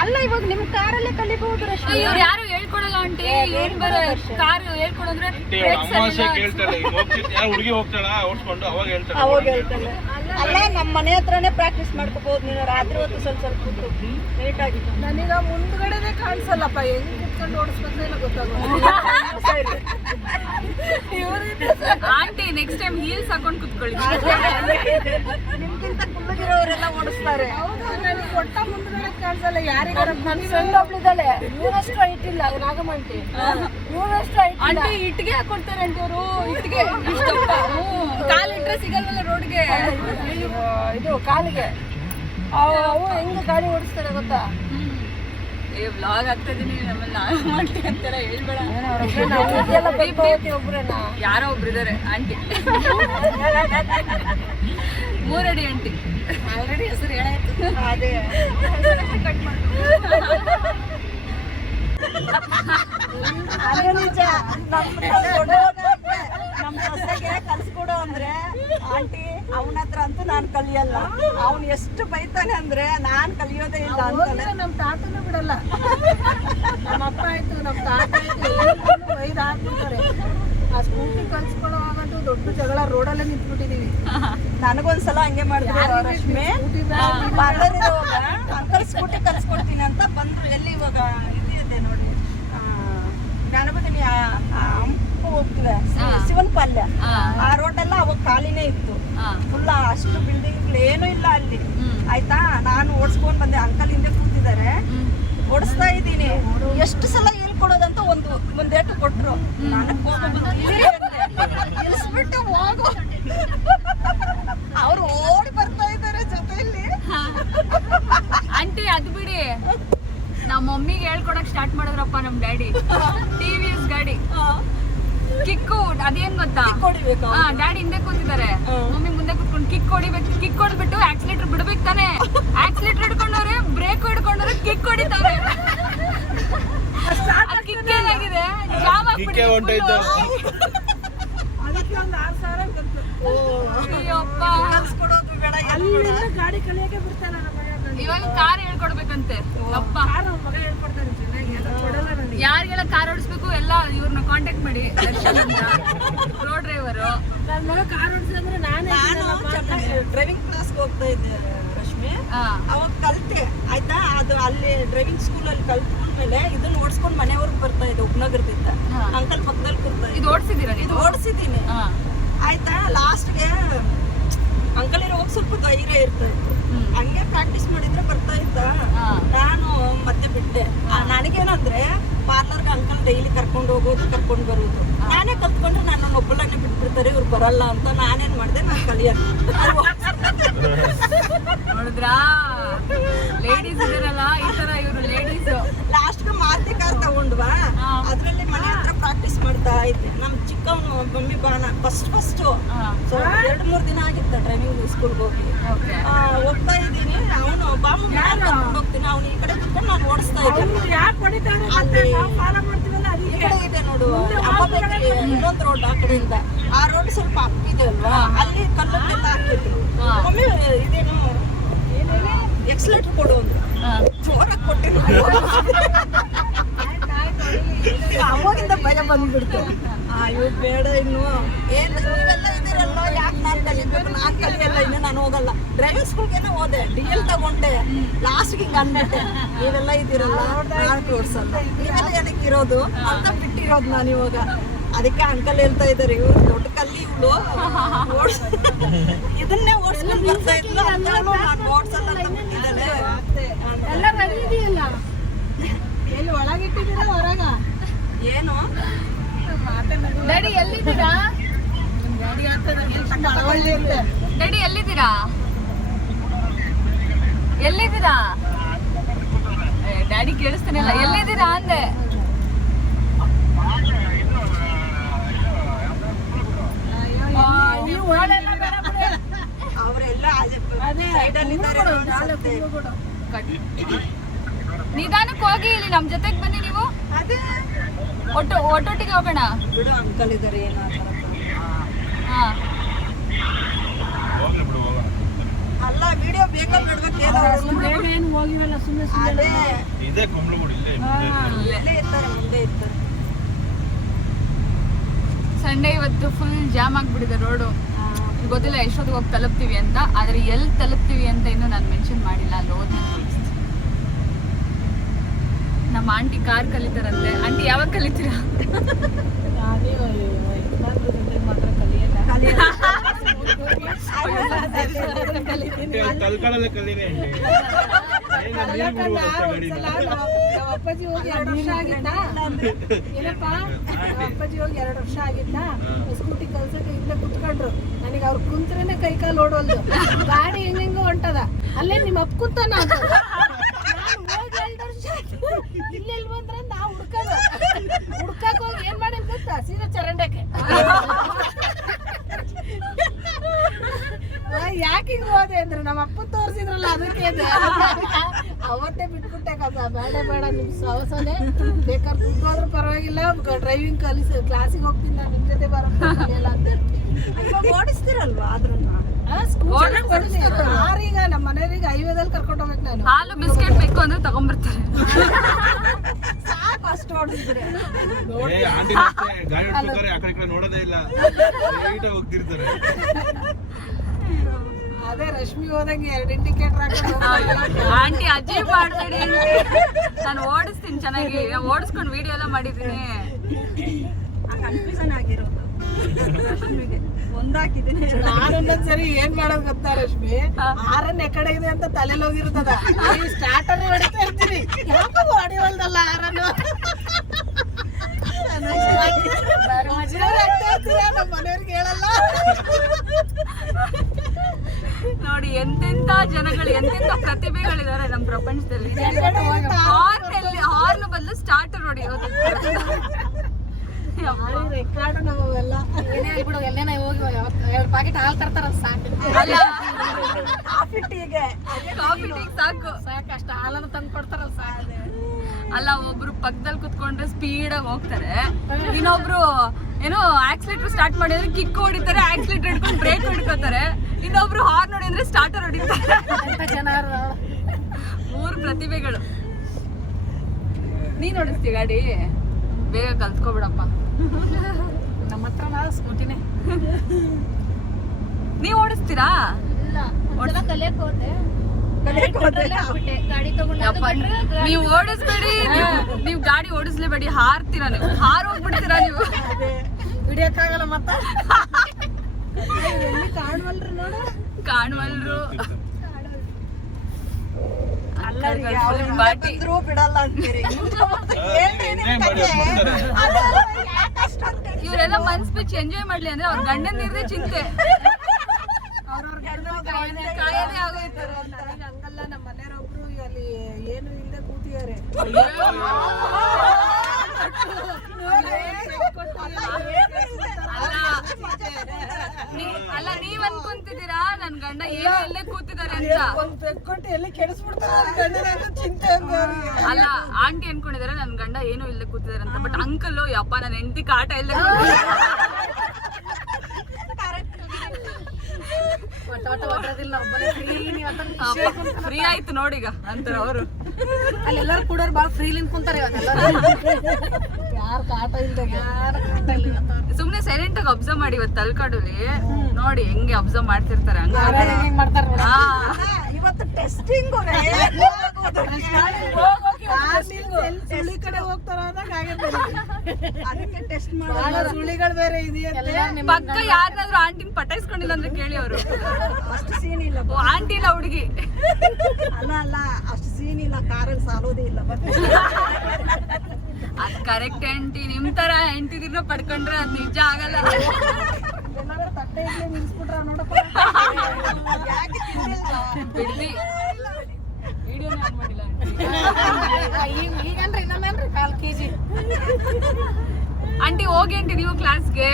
ಅಲ್ಲ ಇವಾಗ ನಿಮ್ ಕಾರಲ್ಲೇ ಕಲಿಬಹುದು. ಇವ್ರು ಯಾರು ಹೇಳ್ಕೊಡಲ್ಲ ಆಂಟಿ, ಏನ್ ಬರೋ ಕಾರ್ ಹೇಳ್ಕೊಡಂದ್ರೆ ಹುಡುಗಿ ಹೋಗ್ತಾಳ ಓಡಿಸ್ಕೊಂಡು ಅವಾಗ ಹೇಳ್ತಾಳೆ. ಅವಾಗ ಹೇಳ್ತಾಳೆ. ಅಲ್ಲ ನಮ್ಮ ಮನೆ ಹತ್ರನೇ ಪ್ರಾಕ್ಟೀಸ್ ಮಾಡ್ಕೋಬಹುದು ನೀನು. ರಾತ್ರಿ ಹೊತ್ತು ಸ್ವಲ್ಪ ಕೂತು ನೀಟ್ ಆಗಿ. ನನಗ ಮುಂದ್ಗಡೆನೆ ಕಾಣಿಸಲ್ಲಪ್ಪ, ಹೆಂಗ್ ಕುತ್ಕೊಂಡು ಓಡಿಸ್ಬೇಕಂತ ಗೊತ್ತಾಗೋದು. ಆಂಟಿ ನೆಕ್ಸ್ಟ್ ಟೈಮ್ ಹೀಲ್ಸ್ ಹಾಕೊಂಡು ಕುತ್ಕೊಳ್ಳಿ. ನಿಮ್ಗಿಂತ ಕುಳ್ಳಗಿರೋರೆಲ್ಲ ಓಡಿಸ್ತಾರೆ. ನನಗೆ ಒಟ್ಟ ಮುಂದ್ಗಡೆ ಕಾಣಿಸಲ್ಲ. ಯಾರಿಗಾರ ನನ್ನ ಫ್ರೆಂಡ್ ಒಬ್ಳಿದ್ದಾಳೆ, ಇವರಷ್ಟು ಹೈಟ್ ಇಲ್ಲ ನಾಗಮಂಟಿ, ಇವರಷ್ಟು ಹೈಟ್. ಆಂಟಿ ಇಟ್ಟಿಗೆ ಹಾಕೊಡ್ತಾರೆ ಆಂಟಿ ಅವರು, ಇಟ್ಟಿಗೆ ಇಷ್ಟಪ್ಪ ಕಾಲಿಟ್ರೆ ಸಿಗಲ್ವಲ್ಲ ರೋಡ್ಗೆ, ಇದು ಕಾಲಿಗೆ. ಅವು ಹೆಂಗೆ ಗಾಡಿ ಓಡಿಸ್ತಾರೆ ಗೊತ್ತಾ. ವ್ಲಾಗ್ ಆಗ್ತದೀನಿ ನಮ್ಮಲ್ಲಿ ನಾನು ಆಂಟಿ ಅಂತಾರ ಹೇಳ್ಬೇಡ. ಒಬ್ರನ್ನ ಯಾರೋ ಒಬ್ರು ಇದಾರೆ ಆಂಟಿ, 3 ಅಡಿ ಆಂಟಿ. ಆಲ್ರೆಡಿ ಹೆಸರು ಹೇಳಾಯ್ತು. ಅದೇ ಕಟ್ ಮಾಡಿ ಅದು ನಿಜ. ನಮ್ಮ ಸೊಸೆಗೆ ಕಲ್ಸ್ಕೊಡು ಅಂದ್ರೆ ಆಂಟಿ ಅವನ ಹತ್ರ ಅಂತೂ ನಾನು ಕಲಿಯಲ್ಲ. ಅವ್ನು ಎಷ್ಟು ಬೈತಾನೆ ಅಂದ್ರೆ ನಾನ್ ಕಲಿಯೋದೇ ಇಲ್ಲ ಅಂತಾನೆ. ನಮ್ಮ ತಾತನೂ ಬಿಡಲ್ಲ. ನಮ್ಮ ಅಪ್ಪ ಆಯ್ತು, ನಮ್ಮ ತಾತ ಆಯ್ತು, ವೈದ್ ಹಾಕ್ಬಿಡ್ತಾರೆ. ಆ ಸ್ಕೂಟಿ ಕಲ್ಸ್ಕೊಳ್ಳೋವಾಗಂತೂ ದೊಡ್ಡ ಜಗಳ ರೋಡಲ್ಲೇ ನಿಂತ್ಬಿಟ್ಟಿದೀವಿ. ನನಗೊಂದ್ಸಲ ಹಂಗೆ ಮಾಡಿದ್ರು ರಶ್ಮಿ. ಪಾರ್ಲರ್ ಇರುವಾಗ ಅಂಕಲ್ ಸ್ಕೂಟಿ ಕಲ್ಸ್ಕೊಡ್ತೀನಿ ಅಂತ ಬಂದ್ರು. ಎಲ್ಲಿ ಇವಾಗ ಇದೆ ನೋಡಿ, ಜ್ಞಾನಬದಿನಿ ಹಂಪು ಹೋಗ್ತಿವೆ, ಶಿವನ್ ಪಾಲ್ಯ, ಆ ರೋಡೆಲ್ಲ ಅವಾಗ ಖಾಲಿನೇ ಇತ್ತು. ಫುಲ್ ಅಷ್ಟು ಬಿಲ್ಡಿಂಗ್ ಏನೂ ಇಲ್ಲ ಅಲ್ಲಿ. ಆಯ್ತಾ, ನಾನು ಓಡಿಸ್ಕೊಂಡ್ ಬಂದೆ. ಅಂಕಲ್ ಹಿಂದೆ ಕೂತಿದ್ದಾರೆ, ಓಡಿಸ್ತಾ ಇದ್ದೀನಿ. ಎಷ್ಟು ಸಲ ಹೇಳ್ಕೊಡೋದಂತ ಒಂದೇಟು ಕೊಟ್ರು. ನನಗೆ ಇಳಿಸ್ಬಿಟ್ಟು ಹೋಗು. ಅವ್ರು ಓಡಿ ಬರ್ತಾ ಇದ್ದಾರೆ ಜೊತೆಯಲ್ಲಿ. ಆಂಟಿ ಅದು ಬಿಡಿ, ನಮ್ಮ ಮಮ್ಮಿಗೆ ಹೇಳ್ಕೊಡಕ್ ಸ್ಟಾರ್ಟ್ ಮಾಡಿದ್ರಪ್ಪ ನಮ್ ಡ್ಯಾಡಿ. TVS ಗಾಡಿ ಕಿಕ್ಕು ಅದೇನ್ ಗೊತ್ತಾ, ಡ್ಯಾಡಿ ಹಿಂದೆ ಕೂತಿದ್ದಾರೆ, ಮಮ್ಮಿ ಮುಂದೆ ಕೂತ್ಕೊಂಡು ಕಿಕ್ ಹೊಡಿಬೇಕು. ಕಿಕ್ ಹೊಡ್ಬಿಟ್ಟು ಆಕ್ಸಿಲೇಟರ್ ಬಿಡ್ಬೇಕು ತಾನೆ, ಆಕ್ಸಿಲೇಟರ್ ಹಿಡ್ಕೊಂಡವ್ರೆ, ಬ್ರೇಕ್ ಹಿಡ್ಕೊಂಡವ್ರೆ, ಕಿಕ್ ಹೊಡಿತಾರೆ. ಕಿಕ್ ಏನಾಗಿದೆ, ಜಾಮ್ ಆಗ್ಬಿಟ್ಟಿದೆ. ಅಯ್ಯಪ್ಪ, ಗಾಡಿ ಕಲಿಯಕ್ಕೆ ಬಿಡ್ತಾರ. ಇವಾಗ ಕಾರ್ ಹೇಳ್ಕೊಡ್ಬೇಕಂತೆ ಅಪ್ಪ. ಯಾರಿಗೆಲ್ಲ ಕಾರ್ ಓಡಿಸ್ಬೇಕು ಎಲ್ಲ ಇವ್ರನ್ನ ಕಾಂಟ್ಯಾಕ್ಟ್ ಮಾಡಿ, ದರ್ಶನ್ ಅಂತ ಪ್ರೋ ಡ್ರೈವರು. ನನ್ನ ಮಗ ಕಾರ್ ಓಡಿಸಿದ್ರೆ ನಾನು ಡ್ರೈವಿಂಗ್ ಕ್ಲಾಸ್ಗೆ ಹೋಗ್ತಾ ಇದ್ದೆ ರಶ್ಮಿ. ಅವಾಗ ಕಲ್ತೆ ಆಯ್ತಾ. ಅದು ಅಲ್ಲಿ ಡ್ರೈವಿಂಗ್ ಸ್ಕೂಲಲ್ಲಿ ಕಲ್ತ್ಕೊಂಡ್ಮೇಲೆ ಇದನ್ನ ಓಡಿಸ್ಕೊಂಡು ಮನೆಯವ್ರಿಗೆ ಬರ್ತಾ ಇದ್ದೆ ಉಪನಗರದಿಂದ. ಅಂಕಲ್ ಪಕ್ಕದಲ್ಲಿ ಕೂರ್ತಾ ಇದು ಓಡಿಸಿದ್ದೀರಾ? ಇದು ಓಡಿಸಿದ್ದೀನಿ ಆಯ್ತಾ. ಲಾಸ್ಟ್ಗೆ ಅಂಕಲ್ ಇರೋವಾಗ ಸ್ವಲ್ಪ ಧೈರ್ಯ ಇರ್ತಾ ಇತ್ತು. ಹಂಗೆ ಪ್ರಾಕ್ಟೀಸ್ ಮಾಡಿದ್ರೆ ಬರ್ತಾ ಇತ್ತ. ನಾನು ಮತ್ತೆ ಬಿಟ್ಟೆ. ನನಗೇನಂದ್ರೆ ಪಾರ್ಲರ್ಗೆ ಅಂಕಲ್ ಡೈಲಿ ಕರ್ಕೊಂಡು ಹೋಗೋದು, ಕರ್ಕೊಂಡು ಬರೋದು. ನಾನೇ ಕಲ್ತ್ಕೊಂಡ್ರೆ ನನ್ನ ಒಬ್ಬಳನ್ನೇ ಬಿಟ್ಬಿಡ್ತಾರೆ, ಇವ್ರು ಬರಲ್ಲ ಅಂತ. ನಾನೇನ್ ಮಾಡಿದೆ, ನಾನು ಕಲಿಯೋದು. ನೋಡಿದ್ರಾ, ಲೇಡೀಸ್ ಇದಾರಲ್ಲ ಈ ತರ, ಇವರು ಲೇಡೀಸ್. ಲಾಸ್ಟ್ಗೆ ಮಾರುತಿ ಕಾರ್ ತಗೊಂಡ್ವಾ, ಅದ್ರಲ್ಲಿ ಮನೆ ಹತ್ರ ಪ್ರಾಕ್ಟೀಸ್ ಮಾಡ್ತಾ ಇದ್ದೆ. ನಮ್ ಚಿಕ್ಕವನು ಮಮ್ಮಿ ಬಾಣ ಫಸ್ಟ್ 2-3 ದಿನ ಆಗಿತ್ತ ಡ್ರೈವಿಂಗ್ ಸ್ಕೂಲ್ಗೆ ಹೋಗಿ. ಹೋಗ್ತಾ ಇದ್ದೀನಿ, ಅವನು ಬಾಮು ಹೋಗ್ತೀನಿ, ಅವ್ನು ಈ ಕಡೆ ಕುತ್ಕೊಂಡು ನಾನು ಓಡಿಸ್ತಾ ಇದ್ದೀನಿ. ಈ ಕಡೆ ಇದೆ ನೋಡು ಇನ್ನೊಂದು ರೋಡ್, ಆ ಕಡೆಯಿಂದ. ಆ ರೋಡ್ ಸ್ವಲ್ಪ ಅಪ್ಪಿದೆ ಅಲ್ವಾ, ಅಲ್ಲಿ ಕಲ್ಲನ್ನೆಲ್ಲ ಹಾಕಿದ್ರು. ಮಮ್ಮಿ ಇದೇನು ಎಕ್ಸಲೇಟರ್ ಕೊಡು ಅಂದ್ರು. ಜೋರಾಗಿ ಕೊಟ್ಟಿದ್ರು. ಅವಾಗಿಂದ ಭಯ ಬಂದ್ಬಿಡ್ತು. ಇವ್ ಬೇಡ ಇನ್ನು, ಏನ್ ನೀವೆಲ್ಲ ಇದಿರಲ್ಲ, ಯಾಕೆ ನಾನು ಕಲಿಬೇಕು, ನಾನು ಕಲಿಯಲ್ಲ, ಇನ್ನು ನಾನು ಹೋಗಲ್ಲ. ಡ್ರೈವಿಂಗ್ ಸ್ಕೂಲ್ಗೇನೆ ಹೋದೆ, DL ತಗೊಂಡೆ. ಲಾಸ್ಟ್ಗೆ ಹಿಂಗೆ ಅಂದ್ಬಿಟ್ಟೆ, ನೀವೆಲ್ಲ ಇದಿರಲ್ಲ, ನಾನು ಓಡಿಸಲ್ಲ, ನೀವೆಲ್ಲ ಏನಕ್ಕೆ ಇರೋದು ಅಂತ ಬಿಟ್ಟಿರೋದು ನಾನು ಇವಾಗ. ಅದಕ್ಕೆ ಅಂಕಲ್ ಹೇಳ್ತಾ ಇದ್ದಾರೆ, ಇವ್ರು ದೊಡ್ಡ ಕಲ್ಲಿ ಇವಳು, ಇದನ್ನೇ ಓಡಿಸ್ಕೊಂಡು ಬರ್ತಾ ಇದ್ಲು, ನಾನು ಓಡಿಸಲ್ಲ ಅಂತ ಬಿಟ್ಟಿದ್ದಾಳೆ. ಎಲ್ಲ ರೆಡಿ ಇದೆಯಲ್ಲ, ಎಲ್ಲಿ ಒಳಗಿಟ್ಟಿದ್ದೀರಾ ಹೊರಗ? ಏನು ಡ್ಯಾಡಿ ಎಲ್ಲಿದ್ದೀರಾ? ಡ್ಯಾಡಿ ಎಲ್ಲಿದ್ದೀರಾ? ಎಲ್ಲಿದ್ದೀರಾ? ಡ್ಯಾಡಿ ಕೇಳಿಸ್ತಾನೆ ಇಲ್ಲ. ಎಲ್ಲಿದ್ದೀರಾ ಅಂದೆ. ಅವರೆಲ್ಲ ಸೈಡಲ್ಲಿ ಇದ್ದಾರೆ. ನಿಧಾನಕ್ಕೆ ಹೋಗಿ, ಇಲ್ಲಿ ನಮ್ ಜೊತೆಗೆ ಬನ್ನಿ ನೀವು. ಅದೇ ಒಟ್ಟೊಟ್ಟಿಗೆ ಹೋಗೋಣ. ಬಿಡು, ಅಂಕಲ್ ಇದ್ದಾರೆ ಏನೋ. ಹಾ ಹೋಗ್ಲಿ ಬಿಡು ಹೋಗೋಣ. ಅಲ್ಲ ವಿಡಿಯೋ ಬೇಕಲ್ಲ ಬಿಡ್ಬೇಕು. ಅದೇ ಇದೇ ಕುಂಬ್ಳಗುಡಿ ಇಲ್ಲೇ ಮುಂದೆ. ಇಲ್ಲೇ ಇರ್ತಾರೆ, ಮುಂದೆ ಇರ್ತಾರೆ. ಸಂಡೇ ಇವತ್ತು ಫುಲ್ ಜಾಮ್ ಆಗ್ಬಿಟ್ಟಿದೆ ರೋಡು. ಗೊತ್ತಿಲ್ಲ ಎಷ್ಟೊತ್ತಿಗೆ ಹೋಗಿ ತಲುಪ್ತೀವಿ ಅಂತ. ಆದ್ರೆ ಎಲ್ಲಿ ತಲುಪ್ತೀವಿ ಅಂತ ಇನ್ನೂ ನಾನು ಮೆನ್ಷನ್ ಮಾಡಿಲ್ಲ. ಅಲ್ಲಿ ಹೋದ್ಮೇಲೆ ತೋರಿಸ್ತೀನಿ. ನಮ್ಮ ಆಂಟಿ ಕಾರ್ ಕಲಿತಾರಂತೆ. ಆಂಟಿ ಯಾವಾಗ ಕಲಿತೀರಾ? ತಲ್ಕಾಡಲ್ಲೇ ಕಲೀರಿ ಅಂಡಿ. ಅಪ್ಪಾಜಿ ಹೋಗಿ 2 ವರ್ಷ ಆಗಿತ್ತಾ ಏನಪ್ಪ, ಅಪ್ಪಾಜಿ ಹೋಗಿ 2 ವರ್ಷ ಆಗಿತ್ತಾ, ಸ್ಕೂಟಿ ಕಲ್ಸಕ್ಕೆ ಇಲ್ಲೇ ಕುತ್ಕೊಂಡ್ರು. ನನಗೆ ಅವ್ರು ಕುಂತ್ರೇನೆ ಕೈ ಕಾಲು ಓಡೋಲ್ದು. ಗಾಡಿ ಹೆಂಗೆಂಗೋ ಹೊಂಟದ. ಅಲ್ಲೇ ನಿಮ್ಮ ಅಪ್ಪ ಕುಂತಾನ ಅಂತ ಹೋಗಿ 2 ವರ್ಷ ಇಲ್ಲೆಲ್ಲಿ ಬಂದ್ರೆ ನಾವು ಹುಡ್ಕಕ್ ಹೋಗಿ ಏನ್ ಮಾಡಿ ಗೊತ್ತಾ, ಸೀದಾ ಚರಂಡಕ್ಕೆ. ಯಾಕೆ ಹಿಂಗ್ ಹೋದೆ ಅಂದ್ರೆ ನಮ್ಮ ಅಪ್ಪ ತೋರ್ಸಿದ್ರಲ್ಲ ಅದಕ್ಕೆ ಅವತ್ತೇ ಬಿಟ್ಬಿಟ್ಟೆ ಕಸ. ಬೇಡ ಬೇಡ ನಿಮ್ ಸವಸನೆ, ಬೇಕಾದ್ರೆ ದುಡ್ಡು ಹೋದ್ರೂ ಪರವಾಗಿಲ್ಲ, ಡ್ರೈವಿಂಗ್ ಕ್ಲಾಸಿಗೆ ಹೋಗ್ತೀನಿ ನಾನು, ನಿಮ್ ಜೊತೆ ಬರಲ್ಲ ಅಂತ ಓಡಿಸ್ತಿರಲ್ವಾ ಅದ್ರನ್ನ? ಈಗ ನಮ್ಮ ಮನೆಯವರಿಗೆ ಹೈವೇದಲ್ಲಿ ಕರ್ಕೊಂಡು ಹೋಗ್ಬೇಕು ನಾನು. ಹಾಲು ಬಿಸ್ಕೆಟ್ ಬೇಕು ಅಂದ್ರೆ ತಗೊಂಡ್ಬರ್ತಾರೆ. ಸಾಕು ಅಷ್ಟು ಓಡಿಸಿದ್ರೆ. ಆಂಟಿ ಗಾಡಿ ಓಡಿಸ್ತಾರೆ, ಆ ಕಡೆ ಈ ಕಡೆ ನೋಡೋದೇ ಇಲ್ಲ, ನೀಟಾಗಿ ಹೋಗ್ತಿರ್ತಾರೆ. ಅದೇ ರಶ್ಮಿ ಹೋದಂಗೆ 2 ಇಂಡಿಕೇಟರ್ ಆಂಟಿ ಅಜ್ಜಿ ಮಾಡ್ಬೇಡಿ. ನಾನು ಓಡಿಸ್ತೀನಿ ಚೆನ್ನಾಗಿ, ಓಡಿಸ್ಕೊಂಡು ವಿಡಿಯೋ ಎಲ್ಲ ಮಾಡಿದ್ದೀನಿ. ಕನ್ಫ್ಯೂಷನ್ ಆಗಿರೋದು ಒಂದಾಕಿದ್ದೀನಿ. ನಾನೊಂದೊಂದ್ಸರಿ ಏನ್ ಮಾಡೋದು ಗೊತ್ತಾ ರಶ್ಮಿ, ಆರನ್ ಎಕಡೆ ಇದೆ ಅಂತ ತಲೆಯಲ್ಲಿ ಹೋಗಿರ್ತದ, ಸ್ಟಾರ್ಟರ್ ಹೊಡಿತಾ ಇರ್ತೀನಿ, ಯಾಕೋ ಹೊಡಿವಲ್ದಲ್ಲ ಆರನ್ನು. ನಮ್ಮ ಮನೆಯವ್ರಿಗೆ ಹೇಳಲ್ಲ. ನೋಡಿ ಎಂತೆಂತ ಜನಗಳು, ಎಂತೆಂತ ಪ್ರತಿಭೆಗಳಿದ್ದಾರೆ ನಮ್ಮ ಪ್ರಪಂಚದಲ್ಲಿ. ಹಾರ್ನ್ ಬದಲು ಸ್ಟಾರ್ಟರ್ ಹೊಡಿಯೋದು. ರೆಕಾರ್ಡ್ ನಾವೆಲ್ಲ ಏನೇ ಆಗ್ಬಿಡು, ಎಲ್ಲೇನ ಹೋಗಿ 2 ಪ್ಯಾಕೆಟ್ ಹಾಲು ತರ್ತಾರ ಸಾಕು. ಅಲ್ಲ ಕಾಫಿ ಟೀಗೆ ಸಾಕು ಸಾಕಷ್ಟು ಹಾಲನ್ನು ತಂದು ಕೊಡ್ತಾರಲ್ಲ ಸಾಕು. ಅಲ್ಲ, ಒಬ್ರು ಪಕ್ಕದಲ್ಲಿ ಕುತ್ಕೊಂಡ್ರೆ ಸ್ಪೀಡ್ ಆಗಿ ಹೋಗ್ತಾರೆ, ಇನ್ನೊಬ್ರು ಏನೋ ಆಕ್ಸಿಲೇಟರ್ ಸ್ಟಾರ್ಟ್ ಮಾಡಿದ್ರೆ ಕಿಕ್ ಹೊಡಿತಾರೆ, ಆಕ್ಸಿಲೇಟರ್ ಹಿಡ್ಕೊಂಡು ಬ್ರೇಕ್ ಹೊಡ್ಕೋತಾರೆ, ಇನ್ನೊಬ್ರು ಹಾರ್ನ್ ಹೊಡಿದ್ರೆ ಸ್ಟಾರ್ಟರ್ ಹೊಡಿತಾರೆ. ಜನ 3 ಪ್ರತಿಭೆಗಳು. ನೀನ್ ಹೊಡಿಸ್ತೀಯ ಗಾಡಿ? ಬೇಗ ಕಲ್ತ್ಕೊಬಿಡಪ್ಪ. ನಮ್ಮ ಹತ್ರ ಸ್ಕೂಟಿನೇ. ನೀವ್ ಓಡಿಸ್ತೀರಾ? ನೀವು ಓಡಿಸ್ಬೇಡಿ, ನೀವು ಗಾಡಿ ಓಡಿಸ್ಲೇಬೇಡಿ, ಹಾರ್ತೀರಾ ನೀವು, ಹೋಗ್ಬಿಡ್ತೀರಾ ನೀವು. ಹಿಡಿಯಕ್ಕಾಗಲ್ಲ ಮತ್ತ. ಕಾಣುವಲ್ರು ನೋಡು, ಕಾಣುವಲ್ರು. ಬಿಡಲ್ಲ ಅಂತೀರಿ. ಇವರೆಲ್ಲ ಮನ್ಸ್ ಬಿಚ್ಚಿ ಎಂಜಾಯ್ ಮಾಡ್ಲಿ ಅಂದ್ರೆ ಅವ್ರ ಗಂಡನ ಇರದೆ ಚಿಂತೆ. ಕಾಯದೇ ಆಗೋಯ್ತು. ಹಂಗಲ್ಲ, ನಮ್ಮ ಮನೆಯವ್ರೊಬ್ರು ಅಲ್ಲಿ ಏನು ಇಲ್ಲದೆ ಕೂತಿದ್ದಾರೆ. ಅಲ್ಲ, ನೀವ್ ಅನ್ಕೊಂತಿದ್ದೀರಾ ನನ್ ಗಂಡ ಏನು ಎಲ್ಲೇ ಕೂತಿದ್ದಾರೆ ಅಂತ. ತೆಕ್ಕೊಟ್ಟು ಎಲ್ಲಿ ಕೆಡಿಸ್ಬಿಡ್ತಾರೆ ಚಿಂತೆ. ಅಲ್ಲ, ಆಂಟಿ ಅನ್ಕೊಂಡಿದಾರೆ ನನ್ ಗಂಡ ಏನು ಇಲ್ಲೇ ಕೂತಿದ್ದಾರೆ ಅಂತ. ಬಟ್ ಅಂಕಲ್ ಯಪ್ಪ ನನ್ನ ಹೆಂಡತಿ ಕಾಟ ಇಲ್ಲೇ ಫ್ರೀ ಆಯ್ತು ನೋಡೀಗ ಅಂತಾರ ಅವರು. ಅಲ್ಲೆಲ್ಲರೂ ಕೂಡ ಬಾಳ ಫ್ರೀಲಿಂದ ಕುಂತಾರೆ. ಯಾರು ಕಾಟ ಇಲ್ಲ, ಯಾರು ಕಾಟ ಇಲ್ಲ. ಸುಮ್ನೆ ಸೈಲೆಂಟ್ ಆಗಿ ಅಬ್ಸರ್ವ್ ಮಾಡಿ. ಇವತ್ತು ತಲ್ಕಾಡಲ್ಲಿ ನೋಡಿ ಹೆಂಗೆ ಅಬ್ಸರ್ವ್ ಮಾಡ್ತಿರ್ತಾರೆ. ಹೆಂಗ್ ಮಾಡ್ತಾರೆ ಇವತ್ತು ಟೆಸ್ಟಿಂಗ್ ಸುಳಿ ಕಡೆ ಹೋಗ್ತಾರ ಅದಕ್ಕೆ ಟೆಸ್ಟ್ ಮಾಡೋ ಸುಳಿಗಳು ಬೇರೆ ಇದೆಯಂತೆ. ಪಕ್ಕ ಯಾರನ್ನಾದ್ರೂ ಆಂಟಿನ ಪಟಾಯಿಸ್ಕೊಂಡಿಲ್ಲ ಅಂದ್ರೆ ಕೇಳಿ ಅವರು. ಅಷ್ಟು ಸೀನ್ ಇಲ್ಲ ಆಂಟಿ ಇಲ್ಲ ಹುಡುಗಿ. ಅಲ್ಲ ಅಷ್ಟು ಸೀನ್ ಇಲ್ಲ, ಕಾರಲ್ಲಿ ಸಾಲೋದೇ ಇಲ್ಲ. ಅದ್ ಕರೆಕ್ಟ್ ಹೆಂಡತಿ ನಿಮ್ ತರ ಹೆಂಡತಿದಿನ ಪಡ್ಕೊಂಡ್ರೆ ಅದ್ ನಿಜ ಆಗಲ್ಲ. ಏನಾದ್ರು ತಟ್ಟೆ ಇಡ್ಲಿ ನಿಲ್ಸ್ಬಿಟ್ರ ನೋಡಪ್ಪ. ಯಾಕೆ ತಿಂದಿಲ್ವಾ? ಬಿಡ್ರಿ ವಿಡಿಯೋನೇ ಆನ್ ಮಾಡಿಲ್ಲ. ಈಗನ್ರಿ ಇನ್ನೊಂದೇನ್ರಿ 1/4 kg. ಆಂಟಿ ಹೋಗಿ ಆಂಟಿ ನೀವು ಕ್ಲಾಸ್ಗೆ.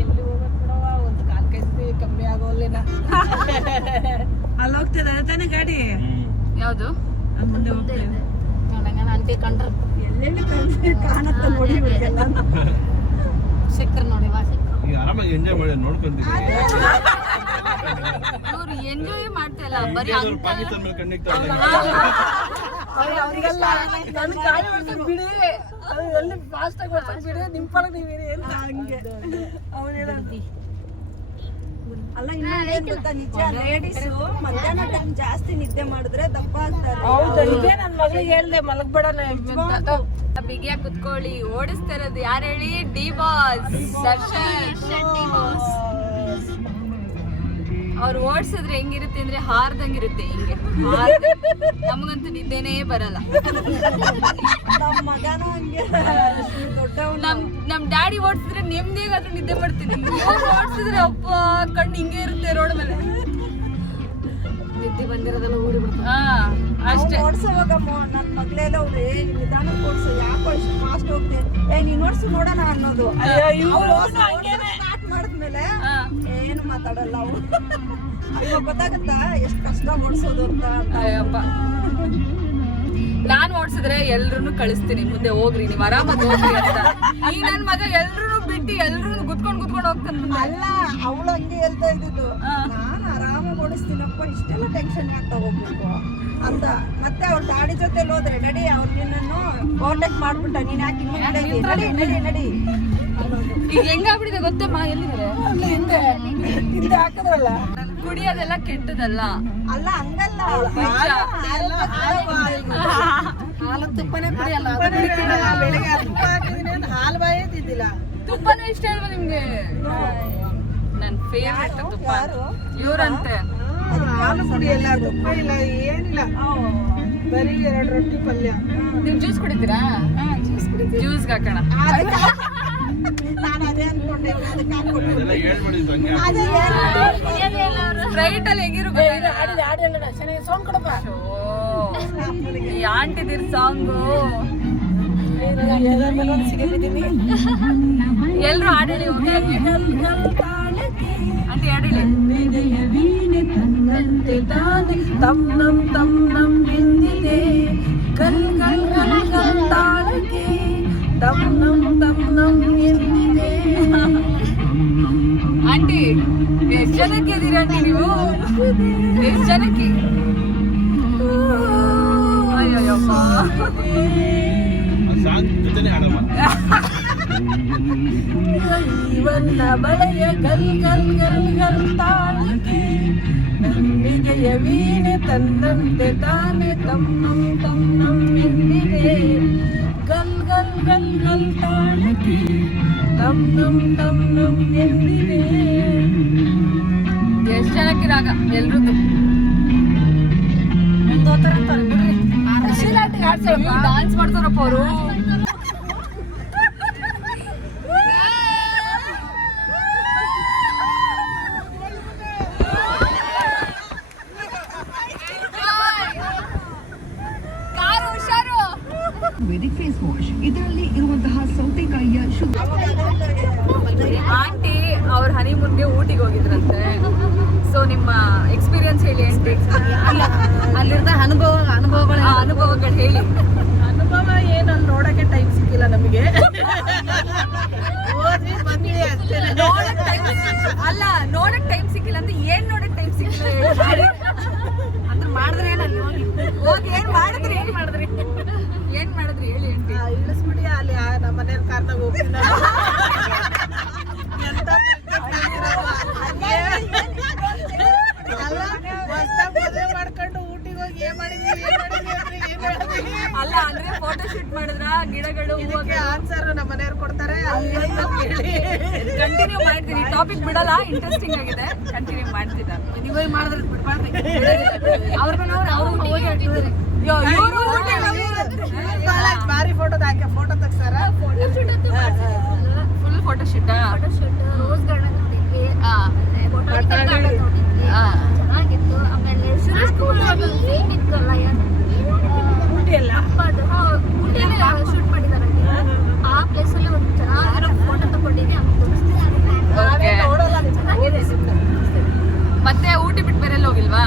ಎಲ್ಲಿ ಹೋಗೋದ್ ಬಿಡವ, ಒಂದು 1/4 kg ಕಮ್ಮಿ ಆಗೋಲ್ಲೇನ. ಅಲ್ಲಿ ಹೋಗ್ತದೆ ತಾನೇ ಗಾಡಿ? ಯಾವ್ದು? ಮುಂದೆ ಹೋಗ್ತೇವೆ. ನೋಡಂಗ ಆಂಟಿ ಕಂಡ್ರ ಎಲ್ಲೆಲ್ಲಿ ಕಾಣತ್ತ ನೋಡಿ ಇವ್ರಿಗೆಲ್ಲ. ಸಿಕ್ಕ್ರ ನೋಡಿ ವಾ ಸಿಕ್ಕ್ರ. ಈಗ ಆರಾಮಾಗಿ ಎಂಜಾಯ್ ಮಾಡಿ ನೋಡ್ಕೊಂತೀವಿ. ಇವ್ರು ಎಂಜಾಯ್ ಮಾಡ್ತಾ ಇಲ್ಲ, ಬರೀ ಪಾಕಿಸ್ತಾನ ಮೇಲೆ ಕಣ್ಣಿಗ್ತಾಳೆ. ಅವ್ರಿಗೆಲ್ಲ ನನ್ ಗಾಡಿ ಓಡ್ಸೋದ್ ಬಿಡಿ, ಅದು ಎಲ್ಲಿ ಫಾಸ್ಟ್ ಆಗಿ ಓಡ್ಸೋದ್ ಬಿಡಿ, ನಿಮ್ ಪಾಡಿಗೆ ನೀವೇರಿ ಅಂತ ಹಂಗೆ ಅವನೇನ ಅಲ್ಲ. ಇನ್ನೊಂದೇನ್ ಗೊತ್ತಾ, ನಿಜ ಲೇಡೀಸ್ ಮಧ್ಯಾಹ್ನ ಟೈಮ್ ಜಾಸ್ತಿ ನಿದ್ದೆ ಮಾಡಿದ್ರೆ ದಪ್ಪ ಆಗ್ತಾರೆ. ಹೌದು, ಇದೇ ನನ್ ಮಗಳಿಗೆ ಹೇಳ್ದೆ ಮಲಗ್ಬೇಡ ಬಿಗಿಯಾಗಿ ಕುತ್ಕೊಳ್ಳಿ. ಓಡಿಸ್ತಾ ಇರೋದು ಯಾರು ಹೇಳಿ? D boss Darshan. ಅವ್ರು ಓಡಿಸಿದ್ರೆ ಹೆಂಗಿರುತ್ತೆ ಅಂದ್ರೆ ಹಾರ್ದಂಗಿರುತ್ತೆ, ಹಿಂಗೆ ನಮಗಂತೂ ನಿದ್ದೆನೇ ಬರಲ್ಲ. ನಮ್ಮ ಮಗನೂ ಹಂಗೆ ದೊಡ್ಡವನು. ನಮ್ ಡ್ಯಾಡಿ ಓಡಿಸಿದ್ರೆ ನೆಮ್ಮದಿಗಾದ್ರೂ ನಿದ್ದೆ ಮಾಡ್ತೀನಿ. ಇವ್ರು ಓಡಿಸಿದ್ರೆ ಅಪ್ಪ ಕಣ್ಣು ಹಿಂಗೆ ಇರುತ್ತೆ ರೋಡ್ ಮೇಲೆ. ನಿದ್ದೆ ಬಂದಿರೋದೆಲ್ಲ ಊರಿ ಬಿಡ್ತಾರೆ. ಹಾ ಅಷ್ಟೇ. ಓಡಿಸೋವಾಗ ನನ್ನ ಮಗಳೆಲ್ಲ ಅವ್ರೆ ನಿಧಾನಕ್ಕೆ ಓಡಿಸು, ಯಾಕೋ ಇಷ್ಟು ಫಾಸ್ಟ್ ಹೋಗ್ತೀನಿ, ನೀನ್ ಓಡಿಸು ನೋಡೋಣ ಅನ್ನೋದು. ಸ್ಟಾರ್ಟ್ ಮಾಡಿದ್ಮೇಲೆ ಏನು ಮಾತಾಡಲ್ಲ ಅವ್ರು. ಅಯ್ಯೋ ಗೊತ್ತಾಗತ್ತಾ ಎಷ್ಟು ಕಷ್ಟ ಓಡಿಸೋದು ಅಂತ. ಅಯ್ಯಪ್ಪ, ನಾನ್ ಓಡಿಸಿದ್ರೆ ಎಲ್ರು ಕಳಿಸ್ತೀನಿ, ಮುಂದೆ ಹೋಗ್ರಿ ನೀವು ಆರಾಮಾಗಿ ಹೋಗ್ರಿ ಅಂತ. ಈ ನನ್ ಮಗ ಎಲ್ರು ಬಿಟ್ಟು ಎಲ್ರು ಗುದ್ಕೊಂಡ್ ಹೋಗ್ತಾನೆ ಮುಂದೆ. ಅಲ್ಲ, ಅವಳು ಹಂಗೆ ಹೇಳ್ತಾ ಇದ್ದಿದ್ದು, ನಾನು ಆರಾಮಾಗಿ ಓಡಿಸ್ತೀನಪ್ಪ, ಇಷ್ಟೆಲ್ಲ ಟೆನ್ಷನ್ ಯಾಕೆ ಹೋಗ್ಬೇಕು ಅಂತ. ಮತ್ತೆ ಅವ್ರ ಗಾಡಿ ಜೊತೆ ಹೋದ್ರೆ ನಡಿ, ಅವ್ರು ನಿನ್ನನ್ನು ಕಾಂಟ್ಯಾಕ್ಟ್ ಮಾಡ್ಬಿಟ್ಟ, ನೀನ್ ಯಾಕೆ ಇನ್ನೂ ನಡಿ ನಡಿ ನಡಿ ಅನ್ನೋದು. ಈಗ ಹೆಂಗಾಗ್ಬಿಟ್ಟಿದೆ ಗೊತ್ತಮ್ಮ? ಎಲ್ಲಿದ್ದಾರೆ? ಹಿಂದೆ ಹಾಕಿದ್ರಲ್ಲ, ಕುಡಿಯೋದೆಲ್ಲ ಕೆಟ್ಟದಲ್ಲ. ಅಲ್ಲ ಹಂಗಲ್ಲ, ಹಾಲು ತುಪ್ಪನೇ ಕುಡಿಯಲ್ಲ. ಬೆಳಿಗ್ಗೆ ತುಪ್ಪ ಹಾಕಿದೀನಿ ಅಂತ ಹಾಲು ಬಾಯೇ ತಿದ್ದಿಲ್ಲ. ತುಪ್ಪನೇ ಇಷ್ಟ ಅಲ್ವಾ ನಿಮ್ಗೆ? ನನ್ ಫೇವ್ರೆಟ್ ತುಪ್ಪ. ಇವ್ರಂತೆ ಹಾಲು ಕುಡಿಯಲ್ಲ, ತುಪ್ಪ ಇಲ್ಲ, ಏನಿಲ್ಲ, ಬರೀ 2 ರೊಟ್ಟಿ ಪಲ್ಯ. ನೀವು ಜ್ಯೂಸ್ ಕುಡಿತೀರಾ? ಜ್ಯೂಸ್ ಹಾಕೋಣ. ನಾನು ಅದೇ ಅನ್ಕೊಂಡೆ, ಅದಕ್ಕೆ ಹಾಕ್ಬಿಟ್ಟು ಅದೆಲ್ಲ ಹೇಳ್ಬಿಟ್ಟಿದ್ದು ಹಂಗೆ. ಸ್ಪ್ರೈಟ್ ಅಲ್ಲಿ ಹೆಂಗಿರ್ಬೇಕು? ಚೆನ್ನಾಗಿ ಸೌಂಡ್ ಕೊಡಪ್ಪ. ಈ ಆಂಟಿದಿರ್ ಸಾಂಗು ಎಲ್ರು ಹಾಡೇಳಿ ಆಂಟಿ ಹಾಡೇಳಿ. ತಮ್ ನಮ್ ತಮ್ ನಮ್ ಎಂದಿದೆ ಕಲ್ ಕಲ್ ಕಲ್ ಕಲ್ ತಾಳಕ್ಕೆ ತಮ್ ನಮ್ ತಮ್ ನಮ್ ಎಂದಿದೆ. ಆಂಟಿ ಎಷ್ಟ್ ಜನಕ್ಕೆ ಇದೀರ ಆಂಟಿ ನೀವು? ಎಷ್ಟ್ ಜನಕ್ಕೆ? ಅಯ್ಯಯ್ಯಪ್ಪ, ಸಾಂಗ್ ಜೊತೆನೆ ಹಾಡಮ್ಮ. ಜೀವನ ಬಳೆಯ ಗಲ್ ಗಲ್ ಗಲ್ ಗಲ್ ತಾಳಕ್ಕೆ ನಂಬಿಕೆಯ ವೀಣೆ ತಂದಂತೆ ತಾನೆ ತಮ್ಮಂ ತಮ್ಮಂ ಎಂದಿದೆ ಗಲ್ ಗಲ್ ಗಲ್ ಗಲ್ ತಾಳಕ್ಕೆ ತಮ್ಮಂ ತಮ್ಮಂ ಎಂದಿದೆ. ಎಷ್ಟ್ ಜನಕ್ಕೆ ರಾಗ ಎಲ್ರದ್ದು? ಡಾನ್ಸ್ ಮಾಡ್ತಾರಪ್ಪ ಅವರು. ವೆದಿಕ್ ಫೇಸ್ ವಾಶ್ ಇದರಲ್ಲಿ ಇರುವಂತಹ ಸೌತೆಕಾಯಿಯ ಶುದ್ಧ. ಆಂಟಿ ಅವ್ರ ಹನಿಮೂನ್ಗೆ ಊಟಿಗೆ ಹೋಗಿದ್ರಂತೆ. ಸೊ ನಿಮ್ಮ ಎಕ್ಸ್ಪೀರಿಯನ್ಸ್ ಹೇಳಿ ಆಂಟಿ. ಅಲ್ಲಿರ್ದ ಅನುಭವಗಳು ಹೇಳಿ. ಅನುಭವ ಏನು, ಅಲ್ಲಿ ನೋಡಕ್ಕೆ ಟೈಮ್ ಸಿಕ್ಕಿಲ್ಲ ನಮಗೆ. ಹೋದ್ವಿ ಬಂದ್ವಿ ಅಷ್ಟೇ. ಅಲ್ಲ, ನೋಡಕ್ ಟೈಮ್ ಸಿಕ್ಕಿಲ್ಲ ಅಂತ ಏನ್ ನೋಡಕ್ ಟೈಮ್ ಸಿಕ್ಕಿಲ್ಲ ಅಂದ್ರೆ ಮಾಡಿದ್ರೆ ಏನಲ್ಲಿ ಹೋಗಿ ಏನ್ ಮಾಡಿದ್ರಿ ಹೇಳಿ ಆಂಟಿ. ಇಳಿಸ್ಬಿಡಿ ಅಲ್ಲಿ ನಮ್ಮ ಮನೆಯವ್ರ ಕಾರ್ದಾಗ ಹೋಗ್ತೀನಿ. ಮದುವೆ ಮಾಡ್ಕೊಂಡು ಊಟಿಗೆ ಹೋಗಿ ಏನ್ ಮಾಡಿದ್ವಿ ಅಲ್ಲ ಅಂದ್ರೆ ಫೋಟೋ ಶೂಟ್ ಮಾಡಿದ್ರ ಗಿಡಗಳು ಆನ್ಸರ್ ನಮ್ಮ ಮನೆಯವ್ರು ಕೊಡ್ತಾರೆ. ಕಂಟಿನ್ಯೂ ಮಾಡ್ತೀನಿ, ಟಾಪಿಕ್ ಬಿಡಲ್ಲ, ಇಂಟ್ರೆಸ್ಟಿಂಗ್ ಆಗಿದೆ, ಕಂಟಿನ್ಯೂ ಮಾಡ್ತೀನಿ. ನೀವೇ ಮಾಡಿದ್ರೆ ಬಿಡ್ಬಾರ್ದು. ಅವ್ರನ್ನ ಬಾರಿ ಫೋಟೋ ಹಾಕಿ ಫೋಟೋ ತೆಗ್ಸಾರ ಫುಲ್ ಫೋಟೋ ಶೂಟಾ? ರೋಸ್ ಗಾರ್ಡನ್ ನೋಡಿದ್ವಿ, ಚೆನ್ನಾಗಿತ್ತು. ಆಮೇಲೆ ಸುರೇಶ್ ಕುಮಾರ್ ಫಿಲ್ಮ್ ಇತ್ತಲ್ಲ, ಊಟಿಯಲ್ಲ ಊಟಿಯಲ್ಲಿ ಶೂಟ್ ಮಾಡಿದಾರೆ. ಆ ಪ್ಲೇಸ್ ಅಲ್ಲಿ ಒಂದು ಚೆನ್ನಾಗಿರೋ ಫೋಟೋ ತಗೊಂಡಿದ್ವಿ, ಆಮೇಲೆ ತೋರಿಸ್ತೀನಿ. ನೋಡಲ್ಲ ಚೆನ್ನಾಗಿದೆ. ಮತ್ತೆ ಊಟಿ ಬಿಟ್ಟು ಬೇರೆ ಹೋಗಿಲ್ವಾ?